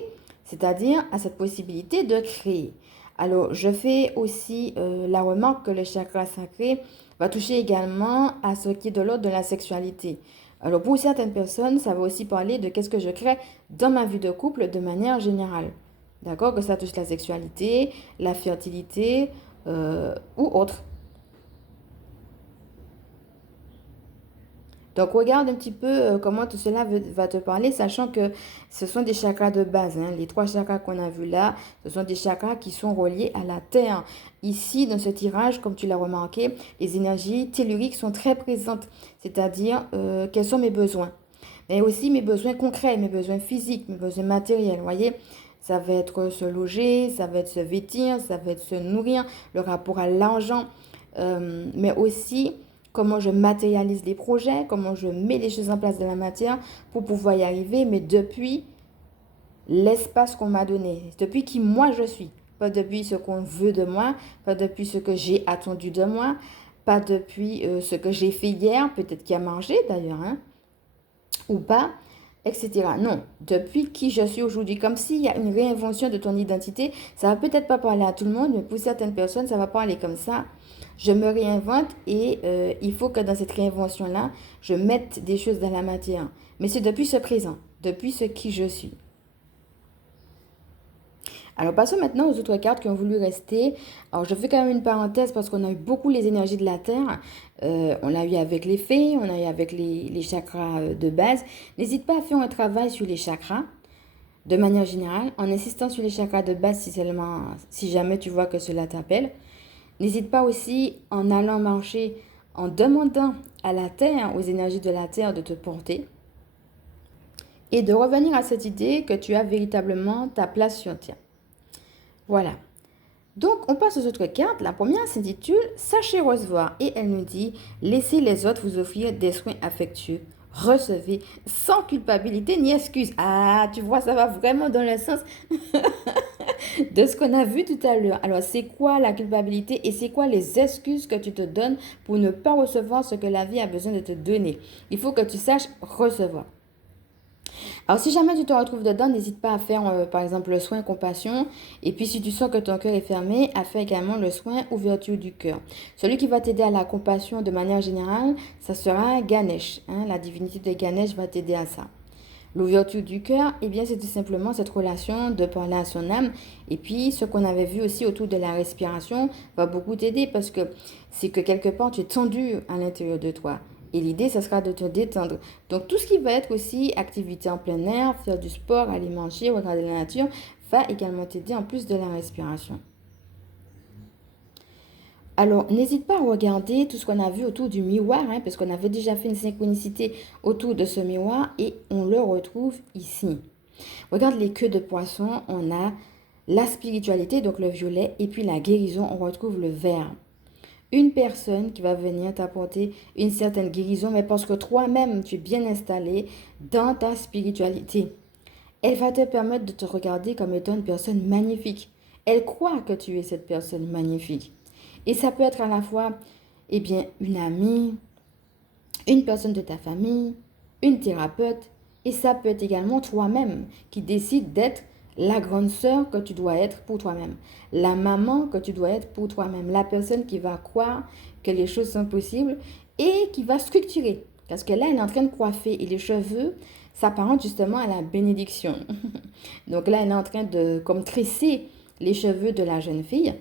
c'est-à-dire à cette possibilité de créer. Alors, je fais aussi la remarque que le chakra sacré va toucher également à ce qui est de l'ordre de la sexualité. Alors, pour certaines personnes, ça va aussi parler de qu'est-ce que je crée dans ma vie de couple de manière générale. D'accord? Que ça touche la sexualité, la fertilité ou autre. Donc, regarde un petit peu comment tout cela va te parler, sachant que ce sont des chakras de base, hein. Les 3 chakras qu'on a vus là, ce sont des chakras qui sont reliés à la terre. Ici, dans ce tirage, comme tu l'as remarqué, les énergies telluriques sont très présentes, c'est-à-dire quels sont mes besoins. Mais aussi mes besoins concrets, mes besoins physiques, mes besoins matériels, vous voyez. Ça va être se loger, ça va être se vêtir, ça va être se nourrir, le rapport à l'argent, mais aussi comment je matérialise les projets, comment je mets les choses en place de la matière pour pouvoir y arriver, mais depuis l'espace qu'on m'a donné, depuis qui moi je suis, pas depuis ce qu'on veut de moi, pas depuis ce que j'ai attendu de moi, pas depuis ce que j'ai fait hier, peut-être qui a mangé d'ailleurs, hein, ou pas, etc. Non, depuis qui je suis aujourd'hui, comme s'il y a une réinvention de ton identité, ça va peut-être pas parler à tout le monde, mais pour certaines personnes, ça va parler comme ça. Je me réinvente et il faut que dans cette réinvention-là, je mette des choses dans la matière. Mais c'est depuis ce présent, depuis ce qui je suis. Alors, passons maintenant aux autres cartes qui ont voulu rester. Alors, je fais quand même une parenthèse parce qu'on a eu beaucoup les énergies de la Terre. On l'a eu avec les fées, on a eu avec les chakras de base. N'hésite pas à faire un travail sur les chakras de manière générale, en insistant sur les chakras de base si jamais tu vois que cela t'appelle. N'hésite pas aussi en allant marcher, en demandant à la Terre, aux énergies de la Terre de te porter. Et de revenir à cette idée que tu as véritablement ta place sur Terre. Voilà. Donc, on passe aux autres cartes. La première s'intitule « Sachez recevoir » et elle nous dit « Laissez les autres vous offrir des soins affectueux. Recevez sans culpabilité ni excuse. » Ah, tu vois, ça va vraiment dans le sens de ce qu'on a vu tout à l'heure. Alors, c'est quoi la culpabilité et c'est quoi les excuses que tu te donnes pour ne pas recevoir ce que la vie a besoin de te donner? Il faut que tu saches recevoir. Alors, si jamais tu te retrouves dedans, n'hésite pas à faire, par exemple, le soin compassion. Et puis, si tu sens que ton cœur est fermé, à faire également le soin ouverture du cœur. Celui qui va t'aider à la compassion de manière générale, ça sera Ganesh. Hein, la divinité de Ganesh va t'aider à ça. L'ouverture du cœur, eh bien, c'est tout simplement cette relation de parler à son âme. Et puis, ce qu'on avait vu aussi autour de la respiration va beaucoup t'aider parce que c'est que quelque part, tu es tendu à l'intérieur de toi. Et l'idée, ça sera de te détendre. Donc, tout ce qui va être aussi activité en plein air, faire du sport, aller manger, regarder la nature, va également t'aider en plus de la respiration. Alors, n'hésite pas à regarder tout ce qu'on a vu autour du miroir, hein, parce qu'on avait déjà fait une synchronicité autour de ce miroir et on le retrouve ici. Regarde les queues de poisson, on a la spiritualité, donc le violet, et puis la guérison, on retrouve le vert. Une personne qui va venir t'apporter une certaine guérison, mais parce que toi-même, tu es bien installé dans ta spiritualité. Elle va te permettre de te regarder comme étant une personne magnifique. Elle croit que tu es cette personne magnifique. Et ça peut être à la fois, eh bien, une amie, une personne de ta famille, une thérapeute, et ça peut être également toi-même qui décide d'être la grande sœur que tu dois être pour toi-même, la maman que tu dois être pour toi-même, la personne qui va croire que les choses sont possibles et qui va structurer. Parce que là, elle est en train de coiffer et les cheveux s'apparentent justement à la bénédiction. Donc là, elle est en train de comme tresser les cheveux de la jeune fille.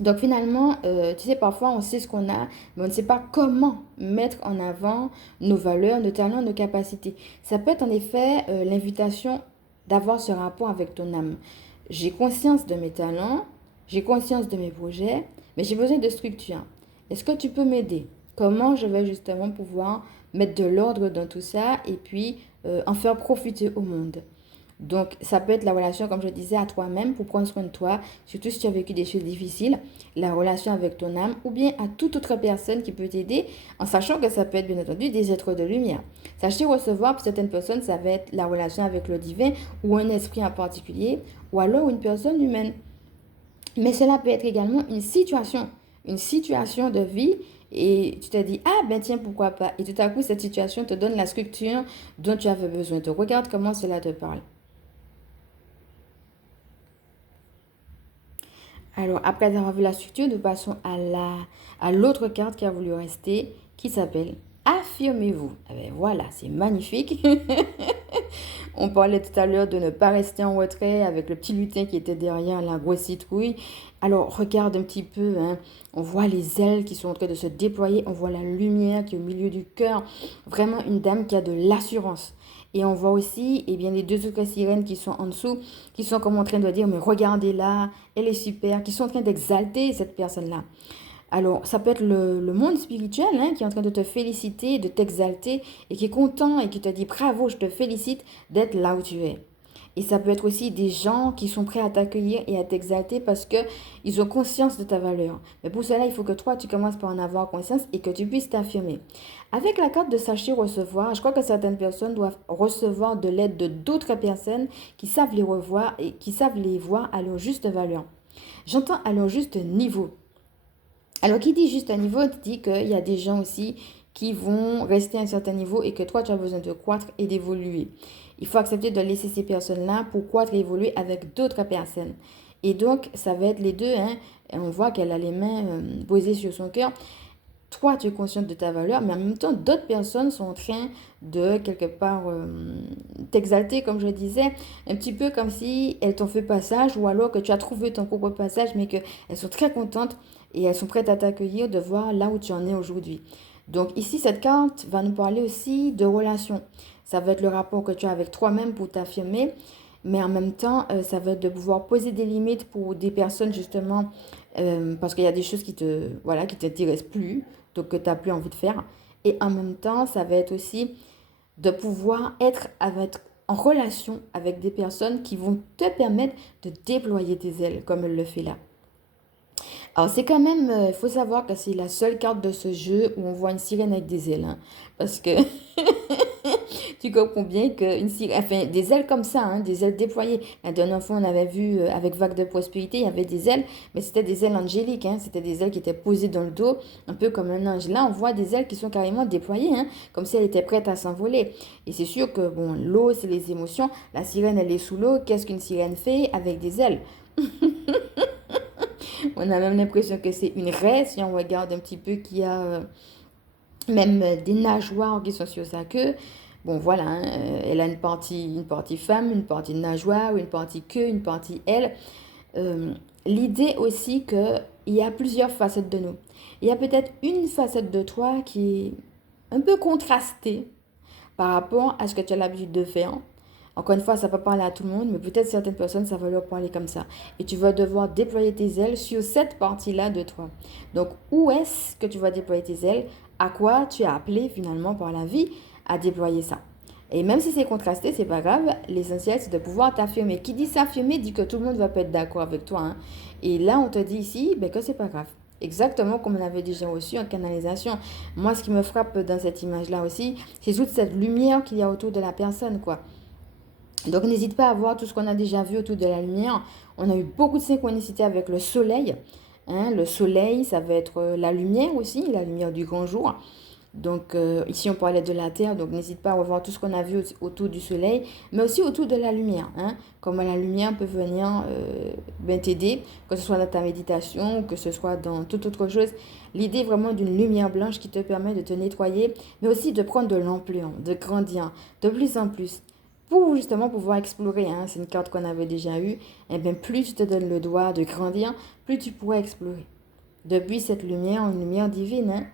Donc finalement, tu sais, parfois on sait ce qu'on a, mais on ne sait pas comment mettre en avant nos valeurs, nos talents, nos capacités. Ça peut être en effet l'invitation d'avoir ce rapport avec ton âme. J'ai conscience de mes talents, j'ai conscience de mes projets, mais j'ai besoin de structure. Est-ce que tu peux m'aider? Comment je vais justement pouvoir mettre de l'ordre dans tout ça et puis en faire profiter au monde? Donc, ça peut être la relation, comme je disais, à toi-même pour prendre soin de toi, surtout si tu as vécu des choses difficiles, la relation avec ton âme ou bien à toute autre personne qui peut t'aider, en sachant que ça peut être bien entendu des êtres de lumière. Sachez recevoir, pour certaines personnes, ça va être la relation avec le divin ou un esprit en particulier ou alors une personne humaine. Mais cela peut être également une situation de vie et tu te dis, ah ben tiens, pourquoi pas. Et tout à coup, cette situation te donne la structure dont tu avais besoin. Donc, regarde comment cela te parle. Alors, après avoir vu la structure, nous passons à l'autre carte qui a voulu rester, qui s'appelle Affirmez-vous. Eh bien, voilà, c'est magnifique. On parlait tout à l'heure de ne pas rester en retrait avec le petit lutin qui était derrière la grosse citrouille. Alors, regarde un petit peu, hein. On voit les ailes qui sont en train de se déployer. On voit la lumière qui est au milieu du cœur. Vraiment une dame qui a de l'assurance. Et on voit aussi eh bien, les deux autres sirènes qui sont en dessous, qui sont comme en train de dire, mais regardez-la, elle est super, qui sont en train d'exalter cette personne-là. Alors, ça peut être le monde spirituel hein, qui est en train de te féliciter, de t'exalter et qui est content et qui te dit bravo, je te félicite d'être là où tu es. Et ça peut être aussi des gens qui sont prêts à t'accueillir et à t'exalter parce qu'ils ont conscience de ta valeur. Mais pour cela, il faut que toi, tu commences par en avoir conscience et que tu puisses t'affirmer. Avec la carte de sachez recevoir, je crois que certaines personnes doivent recevoir de l'aide de d'autres personnes qui savent les revoir et qui savent les voir à leur juste valeur. J'entends à leur juste niveau. Alors, qui dit juste un niveau, dit qu'il y a des gens aussi qui vont rester à un certain niveau et que toi, tu as besoin de croître et d'évoluer. Il faut accepter de laisser ces personnes-là pour croître et évoluer avec d'autres personnes. Et donc, ça va être les deux. Hein. On voit qu'elle a les mains posées sur son cœur. Toi, tu es consciente de ta valeur, mais en même temps, d'autres personnes sont en train de, quelque part, t'exalter, comme je disais, un petit peu comme si elles t'ont fait passage, ou alors que tu as trouvé ton propre passage, mais qu'elles sont très contentes et elles sont prêtes à t'accueillir, de voir là où tu en es aujourd'hui. Donc ici, cette carte va nous parler aussi de relations. Ça va être le rapport que tu as avec toi-même pour t'affirmer, mais en même temps, ça va être de pouvoir poser des limites pour des personnes justement, parce qu'il y a des choses voilà, qui t'intéressent plus, donc que tu n'as plus envie de faire. Et en même temps, ça va être aussi de pouvoir être en relation avec des personnes qui vont te permettre de déployer tes ailes, comme elle le fait là. Alors, c'est quand même, il faut savoir que c'est la seule carte de ce jeu où on voit une sirène avec des ailes. Hein. Parce que tu comprends bien qu'une sirène, enfin, des ailes comme ça, hein, des ailes déployées. La dernière fois, on avait vu avec Vague de Prospérité, il y avait des ailes, mais c'était des ailes angéliques. Hein, c'était des ailes qui étaient posées dans le dos, un peu comme un ange. Là, on voit des ailes qui sont carrément déployées, hein, comme si elle était prête à s'envoler. Et c'est sûr que, bon, l'eau, c'est les émotions. La sirène, elle est sous l'eau. Qu'est-ce qu'une sirène fait avec des ailes? On a même l'impression que c'est une raie, si on regarde un petit peu qu'il y a même des nageoires qui sont sur sa queue. Bon, voilà, hein, elle a une partie femme, une partie nageoire, une partie queue, une partie aile. L'idée aussi qu'il y a plusieurs facettes de nous. Il y a peut-être une facette de toi qui est un peu contrastée par rapport à ce que tu as l'habitude de faire. Encore une fois, ça peut parler à tout le monde, mais peut-être certaines personnes, ça va leur parler comme ça. Et tu vas devoir déployer tes ailes sur cette partie-là de toi. Donc, où est-ce que tu vas déployer tes ailes? À quoi tu as appelé finalement par la vie à déployer ça? Et même si c'est contrasté, c'est pas grave. L'essentiel, c'est de pouvoir t'affirmer. Qui dit s'affirmer dit que tout le monde va pas être d'accord avec toi. Hein. Et là, on te dit ici que c'est pas grave. Exactement comme on avait déjà reçu en canalisation. Moi, ce qui me frappe dans cette image-là aussi, c'est toute cette lumière qu'il y a autour de la personne, quoi. Donc, n'hésite pas à voir tout ce qu'on a déjà vu autour de la lumière. On a eu beaucoup de synchronicité avec le soleil. Hein. Le soleil, ça va être la lumière aussi, la lumière du grand jour. Donc, ici, on parlait de la Terre. Donc, n'hésite pas à revoir tout ce qu'on a vu autour du soleil, mais aussi autour de la lumière. Hein. Comment la lumière peut venir t'aider, que ce soit dans ta méditation, que ce soit dans toute autre chose. L'idée vraiment d'une lumière blanche qui te permet de te nettoyer, mais aussi de prendre de l'ampleur, de grandir de plus en plus. Pour justement pouvoir explorer, hein, c'est une carte qu'on avait déjà eue, et bien plus tu te donnes le droit de grandir, plus tu pourras explorer. Depuis cette lumière, une lumière divine, hein,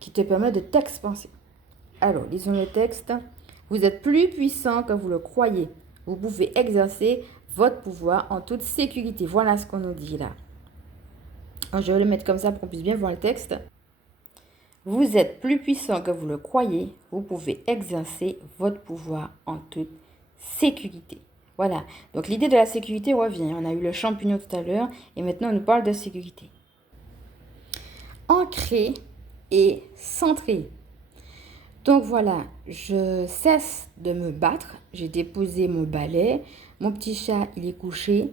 qui te permet de t'expanser. Alors, lisons le texte. Vous êtes plus puissant que vous le croyez. Vous pouvez exercer votre pouvoir en toute sécurité. Voilà ce qu'on nous dit là. Alors, je vais le mettre comme ça pour qu'on puisse bien voir le texte. Vous êtes plus puissant que vous le croyez. Vous pouvez exercer votre pouvoir en toute sécurité. Voilà. Donc, l'idée de la sécurité revient. On a eu le champignon tout à l'heure et maintenant, on nous parle de sécurité. Ancré et centré. Donc voilà, je cesse de me battre. J'ai déposé mon balai. Mon petit chat, il est couché.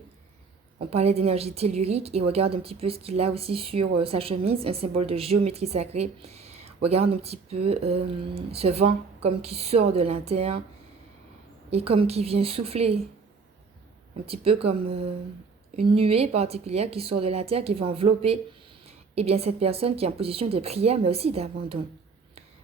On parlait d'énergie tellurique et regarde un petit peu ce qu'il a aussi sur sa chemise, un symbole de géométrie sacrée. Regarde un petit peu ce vent comme qui sort de l'intérieur et comme qui vient souffler. Un petit peu comme une nuée particulière qui sort de la terre, qui va envelopper cette personne qui est en position de prière, mais aussi d'abandon.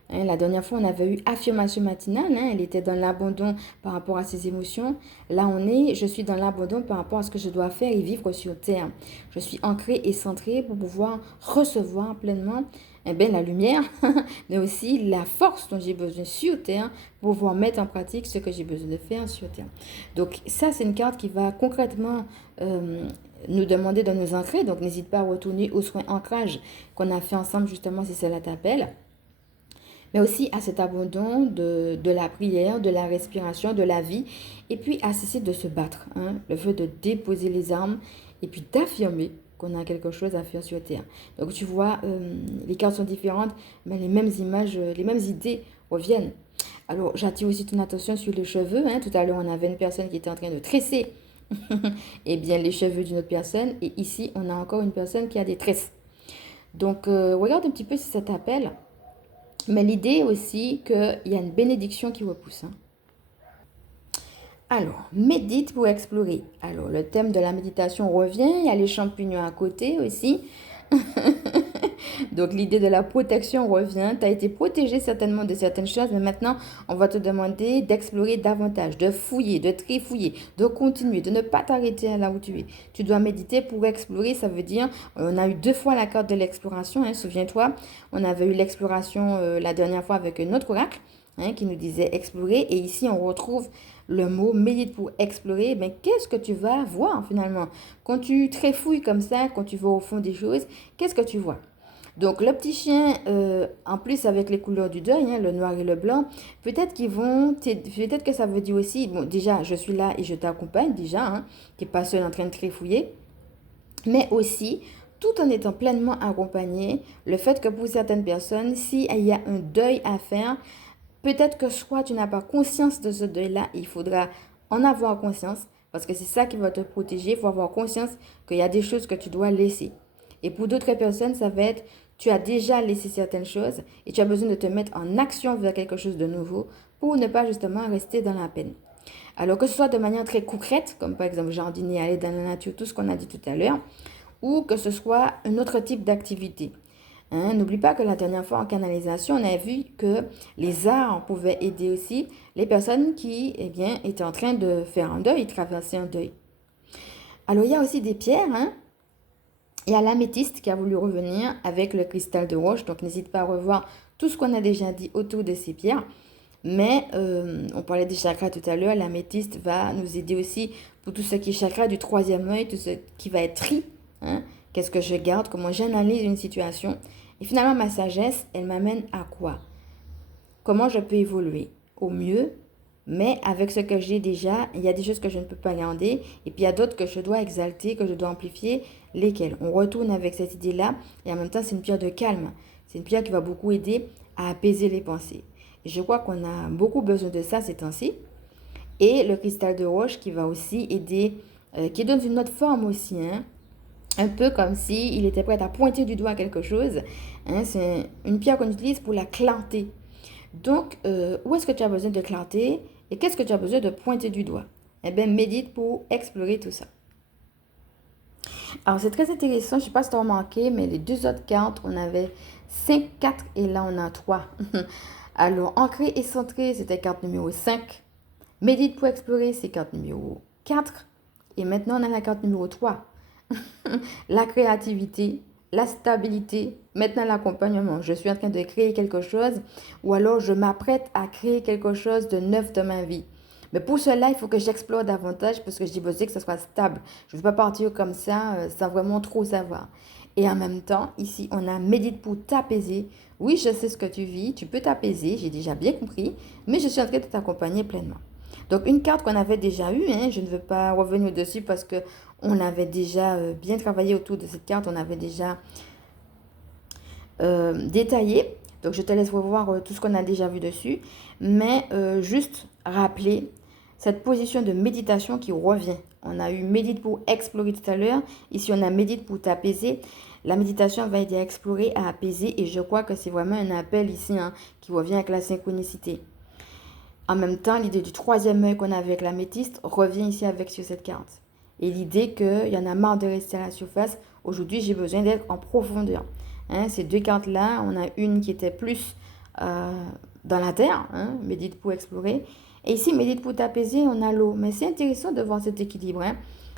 Hein, la dernière fois, on avait eu affirmation matinale. Hein, elle était dans l'abandon par rapport à ses émotions. Là, je suis dans l'abandon par rapport à ce que je dois faire et vivre sur Terre. Je suis ancrée et centrée pour pouvoir recevoir pleinement la lumière, mais aussi la force dont j'ai besoin sur Terre pour pouvoir mettre en pratique ce que j'ai besoin de faire sur Terre. Donc ça, c'est une carte qui va concrètement nous demander de nous ancrer. Donc n'hésite pas à retourner au soin ancrage qu'on a fait ensemble justement si cela t'appelle. Mais aussi à cet abandon de la prière, de la respiration, de la vie. Et puis à cesser de se battre. Hein, le fait de déposer les armes et puis d'affirmer qu'on a quelque chose à faire sur Terre. Donc tu vois, les cartes sont différentes, mais les mêmes images, les mêmes idées reviennent. Alors j'attire aussi ton attention sur les cheveux. Hein. Tout à l'heure, on avait une personne qui était en train de tresser eh bien, les cheveux d'une autre personne. Et ici, on a encore une personne qui a des tresses. Donc regarde un petit peu si ça t'appelle. Mais l'idée aussi qu'il y a une bénédiction qui repousse. Hein. Alors, médite pour explorer. Alors, le thème de la méditation revient. Il y a les champignons à côté aussi. Donc, l'idée de la protection revient. Tu as été protégé certainement de certaines choses, mais maintenant, on va te demander d'explorer davantage, de fouiller, de trifouiller, de continuer, de ne pas t'arrêter là où tu es. Tu dois méditer pour explorer. Ça veut dire, on a eu 2 fois la carte de l'exploration. Hein, souviens-toi, on avait eu l'exploration la dernière fois avec un autre oracle. Hein, qui nous disait explorer. Et ici, on retrouve le mot médite pour explorer. Mais qu'est-ce que tu vas voir finalement? Quand tu trifouilles comme ça, quand tu vas au fond des choses, qu'est-ce que tu vois? Donc, le petit chien, en plus avec les couleurs du deuil, hein, le noir et le blanc, peut-être que ça veut dire aussi, bon, déjà, je suis là et je t'accompagne déjà, hein, tu n'es pas seul en train de trifouiller, mais aussi, tout en étant pleinement accompagné, le fait que pour certaines personnes, s'il y a un deuil à faire, peut-être que soit tu n'as pas conscience de ce deuil-là, il faudra en avoir conscience parce que c'est ça qui va te protéger. Il faut avoir conscience qu'il y a des choses que tu dois laisser. Et pour d'autres personnes, ça va être, tu as déjà laissé certaines choses et tu as besoin de te mettre en action vers quelque chose de nouveau pour ne pas justement rester dans la peine. Alors que ce soit de manière très concrète, comme par exemple jardiner, aller dans la nature, tout ce qu'on a dit tout à l'heure, ou que ce soit un autre type d'activité. Hein, n'oublie pas que la dernière fois en canalisation, on a vu que les arts pouvaient aider aussi les personnes qui étaient en train de faire un deuil, traverser un deuil. Alors, il y a aussi des pierres. Hein. Il y a l'améthyste qui a voulu revenir avec le cristal de roche. Donc, n'hésite pas à revoir tout ce qu'on a déjà dit autour de ces pierres. Mais on parlait des chakras tout à l'heure. L'améthyste va nous aider aussi pour tout ce qui est chakra du 3e œil, tout ce qui va être tri. Hein. Qu'est-ce que je garde? Comment j'analyse une situation? Et finalement, ma sagesse, elle m'amène à quoi? Comment je peux évoluer au mieux, mais avec ce que j'ai déjà, il y a des choses que je ne peux pas garder, et puis il y a d'autres que je dois exalter, que je dois amplifier, lesquelles? On retourne avec cette idée-là, et en même temps, c'est une pierre de calme. C'est une pierre qui va beaucoup aider à apaiser les pensées. Et je crois qu'on a beaucoup besoin de ça ces temps-ci. Et le cristal de roche qui va aussi aider, qui donne une autre forme aussi, hein, un peu comme s'il était prêt à pointer du doigt quelque chose. Hein, c'est une pierre qu'on utilise pour la clarté. Donc, où est-ce que tu as besoin de clarté et qu'est-ce que tu as besoin de pointer du doigt? Eh bien, médite pour explorer tout ça. Alors, c'est très intéressant. Je ne sais pas si tu as remarqué, mais les 2 autres cartes, on avait 5, 4 et là, on a 3. Alors, ancré et centré, c'était carte numéro 5. Médite pour explorer, c'est carte numéro 4. Et maintenant, on a la carte numéro 3. La créativité, la stabilité, maintenant l'accompagnement. Je suis en train de créer quelque chose ou alors je m'apprête à créer quelque chose de neuf dans ma vie. Mais pour cela, il faut que j'explore davantage parce que j'ai besoin que ça soit stable. Je ne veux pas partir comme ça sans vraiment trop savoir. Et en même temps, ici, on a médite pour t'apaiser. Oui, je sais ce que tu vis, tu peux t'apaiser, j'ai déjà bien compris, mais je suis en train de t'accompagner pleinement. Donc, une carte qu'on avait déjà eue, hein, je ne veux pas revenir dessus parce que on avait déjà bien travaillé autour de cette carte, on avait déjà détaillé. Donc, je te laisse revoir tout ce qu'on a déjà vu dessus. Mais juste rappeler cette position de méditation qui revient. On a eu médite pour explorer tout à l'heure. Ici, on a médite pour t'apaiser. La méditation va aider à explorer, à apaiser. Et je crois que c'est vraiment un appel ici hein, qui revient avec la synchronicité. En même temps, l'idée du 3e œil qu'on a avec l'améthyste revient ici avec sur cette carte. Et l'idée qu'il y en a marre de rester à la surface. Aujourd'hui, j'ai besoin d'être en profondeur. Hein, ces 2 cartes-là, on a une qui était plus euh, dans la terre, hein, médite pour explorer. Et ici, médite pour t'apaiser, on a l'eau. Mais c'est intéressant de voir cet équilibre hein,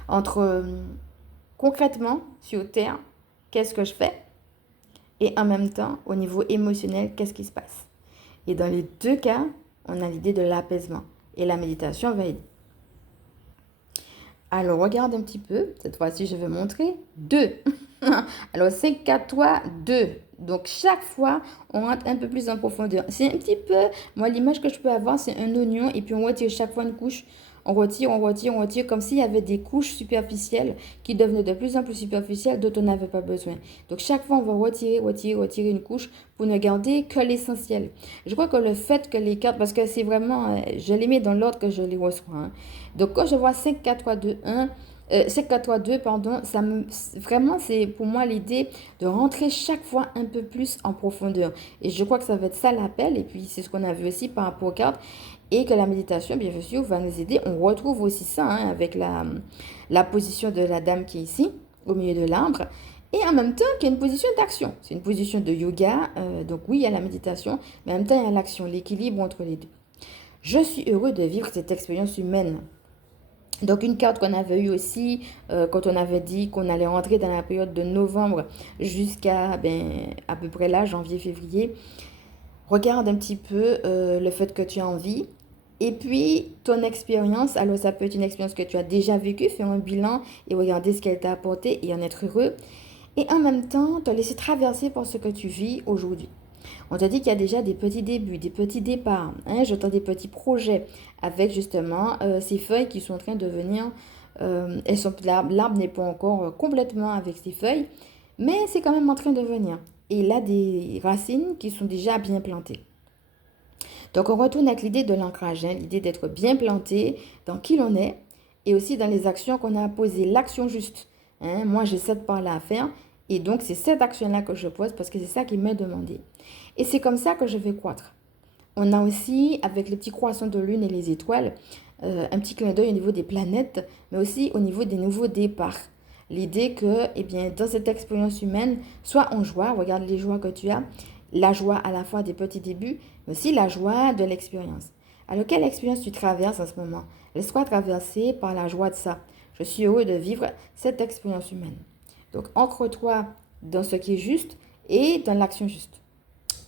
entre concrètement sur terre, qu'est-ce que je fais? Et en même temps, au niveau émotionnel, qu'est-ce qui se passe? Et dans les deux cas, on a l'idée de l'apaisement. Et la méditation va aider. Alors, regarde un petit peu. Cette fois-ci, je vais montrer 2. Alors, 5, 4, 3, 2. Donc, chaque fois, on rentre un peu plus en profondeur. C'est un petit peu... Moi, l'image que je peux avoir, c'est un oignon. Et puis, on retire chaque fois une couche. On retire, on retire, on retire. Comme s'il y avait des couches superficielles qui devenaient de plus en plus superficielles, dont on n'avait pas besoin. Donc, chaque fois, on va retirer, retirer, retirer une couche pour ne garder que l'essentiel. Je crois que le fait que les cartes... Parce que c'est vraiment... je les mets dans l'ordre que je les reçois. Hein. Donc, quand je vois 5, 4, 3, 2, 1, 5, 4, 3, 2, pardon, vraiment, c'est pour moi l'idée de rentrer chaque fois un peu plus en profondeur. Et je crois que ça va être ça l'appel. Et puis, c'est ce qu'on a vu aussi par rapport aux cartes. Et que la méditation, bien sûr, va nous aider. On retrouve aussi ça hein, avec la position de la dame qui est ici, au milieu de l'arbre. Et en même temps, qui est une position d'action. C'est une position de yoga. Donc oui, il y a la méditation, mais en même temps, il y a l'action, l'équilibre entre les deux. Je suis heureux de vivre cette expérience humaine. Donc une carte qu'on avait eue aussi quand on avait dit qu'on allait rentrer dans la période de novembre jusqu'à à peu près là, janvier-février. Regarde un petit peu le fait que tu as envie. Et puis, ton expérience, alors ça peut être une expérience que tu as déjà vécue, faire un bilan et regarder ce qu'elle t'a apporté et en être heureux. Et en même temps, te laisser traverser par ce que tu vis aujourd'hui. On t'a dit qu'il y a déjà des petits débuts, des petits départs. Hein, j'entends des petits projets avec justement ces feuilles qui sont en train de venir. L'arbre n'est pas encore complètement avec ses feuilles, mais c'est quand même en train de venir. Et il a des racines qui sont déjà bien plantées. Donc, on retourne avec l'idée de l'ancrage, hein, l'idée d'être bien planté dans qui l'on est et aussi dans les actions qu'on a à poser, l'action juste. Hein. Moi, j'ai cette part-là à faire et donc c'est cette action-là que je pose parce que c'est ça qui m'est demandé. Et c'est comme ça que je vais croître. On a aussi, avec les petits croissants de lune et les étoiles, un petit clin d'œil au niveau des planètes, mais aussi au niveau des nouveaux départs. L'idée que, eh bien, dans cette expérience humaine, sois en joie, regarde les joies que tu as, la joie à la fois des petits débuts, mais aussi la joie de l'expérience. Alors, quelle expérience tu traverses en ce moment? Laisse-toi traverser par la joie de ça. Je suis heureux de vivre cette expérience humaine. Donc, ancre-toi dans ce qui est juste et dans l'action juste.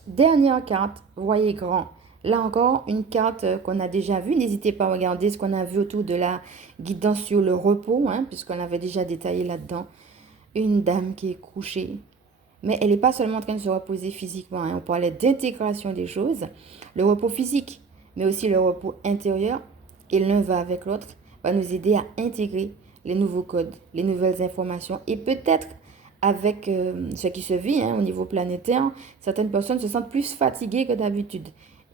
Dernière carte, voyez grand. Là encore, une carte qu'on a déjà vue. N'hésitez pas à regarder ce qu'on a vu autour de la guidance sur le repos, hein, puisqu'on avait déjà détaillé là-dedans. Une dame qui est couchée. Mais elle n'est pas seulement en train de se reposer physiquement. Hein. On parlait d'intégration des choses. Le repos physique, mais aussi le repos intérieur. Et l'un va avec l'autre, va nous aider à intégrer les nouveaux codes, les nouvelles informations. Et peut-être avec ce qui se vit hein, au niveau planétaire, certaines personnes se sentent plus fatiguées que d'habitude.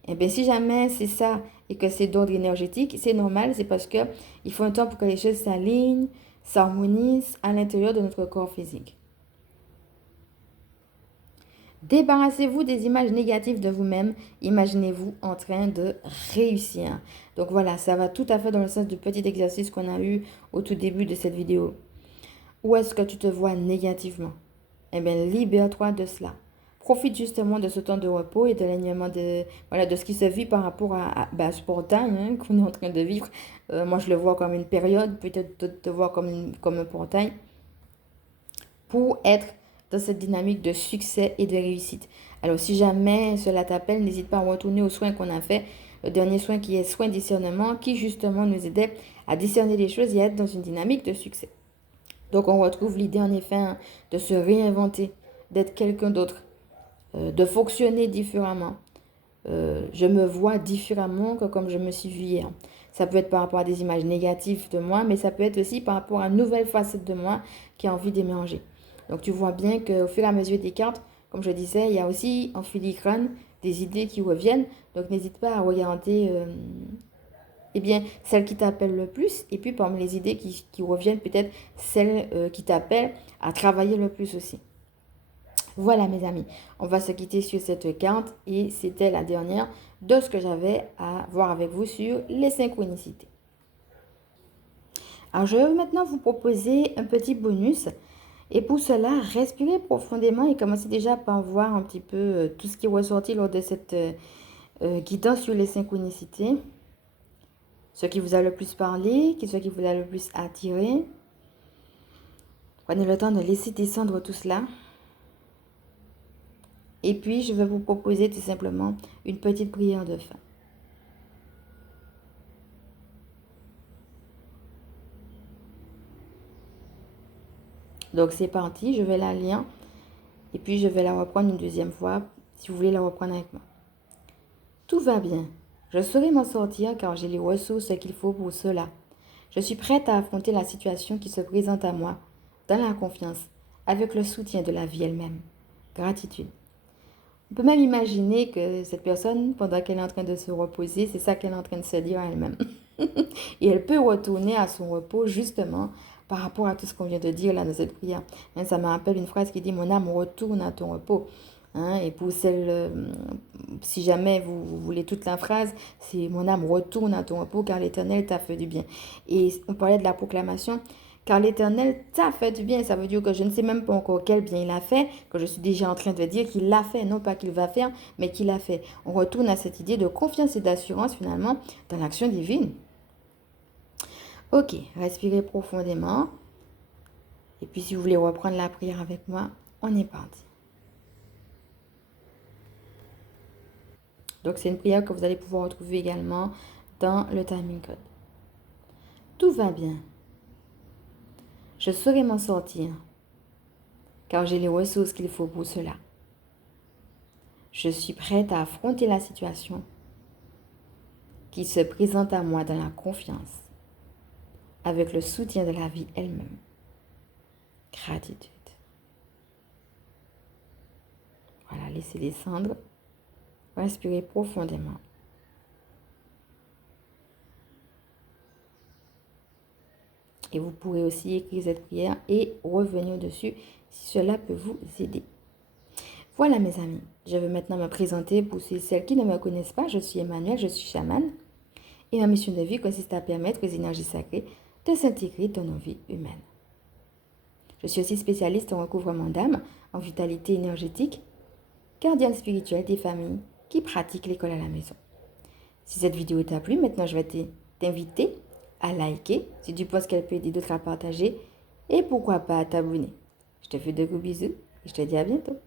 Et bien, si jamais c'est ça et que c'est d'ordre énergétique, c'est normal, c'est parce qu'il faut un temps pour que les choses s'alignent, s'harmonisent à l'intérieur de notre corps physique. Débarrassez-vous des images négatives de vous-même. Imaginez-vous en train de réussir. Donc voilà, ça va tout à fait dans le sens du petit exercice qu'on a eu au tout début de cette vidéo. Où est-ce que tu te vois négativement? Eh bien, libère-toi de cela. Profite justement de ce temps de repos et de l'alignement de ce qui se vit par rapport à ce portail hein, qu'on est en train de vivre. Moi, je le vois comme une période, peut-être te voir comme un portail pour être dans cette dynamique de succès et de réussite. Alors, si jamais cela t'appelle, n'hésite pas à retourner aux soins qu'on a fait. Le dernier soin qui est soin discernement, qui justement nous aidait à discerner les choses et à être dans une dynamique de succès. Donc, on retrouve l'idée en effet hein, de se réinventer, d'être quelqu'un d'autre, de fonctionner différemment. Je me vois différemment que comme je me suis vue hier. Ça peut être par rapport à des images négatives de moi, mais ça peut être aussi par rapport à une nouvelle facette de moi qui a envie d'émerger. Donc, tu vois bien qu'au fur et à mesure des cartes, comme je disais, il y a aussi en filigrane des idées qui reviennent. Donc, n'hésite pas à regarder eh bien, celles qui t'appellent le plus. Et puis, parmi les idées qui reviennent, peut-être celles qui t'appellent à travailler le plus aussi. Voilà, mes amis. On va se quitter sur cette carte. Et c'était la dernière de ce que j'avais à voir avec vous sur les synchronicités. Alors, je vais maintenant vous proposer un petit bonus Et pour cela, respirez profondément et commencez déjà par voir un petit peu tout ce qui est ressorti lors de cette guidance sur les synchronicités. Ce qui vous a le plus parlé, ce qui vous a le plus attiré. Prenez le temps de laisser descendre tout cela. Et puis, je vais vous proposer tout simplement une petite prière de fin. Donc, c'est parti. Je vais la lire. Et puis, je vais la reprendre une deuxième fois, si vous voulez la reprendre avec moi. Tout va bien. Je saurai m'en sortir car j'ai les ressources qu'il faut pour cela. Je suis prête à affronter la situation qui se présente à moi, dans la confiance, avec le soutien de la vie elle-même. Gratitude. On peut même imaginer que cette personne, pendant qu'elle est en train de se reposer, c'est ça qu'elle est en train de se dire à elle-même. Et elle peut retourner à son repos justement par rapport à tout ce qu'on vient de dire là dans cette prière. Ça me rappelle une phrase qui dit « Mon âme retourne à ton repos ». Et pour celle, si jamais vous voulez toute la phrase, c'est « Mon âme retourne à ton repos car l'Éternel t'a fait du bien ». Et on parlait de la proclamation. Car l'Éternel t'a fait du bien, ça veut dire que je ne sais même pas encore quel bien il a fait, que je suis déjà en train de dire qu'il l'a fait, non pas qu'il va faire, mais qu'il a fait. On retourne à cette idée de confiance et d'assurance finalement dans l'action divine. Ok, respirez profondément. Et puis si vous voulez reprendre la prière avec moi, on est parti. Donc c'est une prière que vous allez pouvoir retrouver également dans le timing code. Tout va bien. Je saurai m'en sortir, car j'ai les ressources qu'il faut pour cela. Je suis prête à affronter la situation qui se présente à moi dans la confiance, avec le soutien de la vie elle-même. Gratitude. Voilà, laissez descendre. Respirez profondément. Et vous pourrez aussi écrire cette prière et revenir dessus si cela peut vous aider. Voilà mes amis, je vais maintenant me présenter pour celles qui ne me connaissent pas. Je suis Emmanuelle, je suis chamane. Et ma mission de vie consiste à permettre aux énergies sacrées de s'intégrer dans nos vies humaines. Je suis aussi spécialiste en recouvrement d'âme, en vitalité énergétique, gardienne spirituelle des familles qui pratiquent l'école à la maison. Si cette vidéo t'a plu, maintenant je vais t'inviter à liker si tu penses qu'elle peut aider d'autres à partager et pourquoi pas à t'abonner. Je te fais de gros bisous et je te dis à bientôt.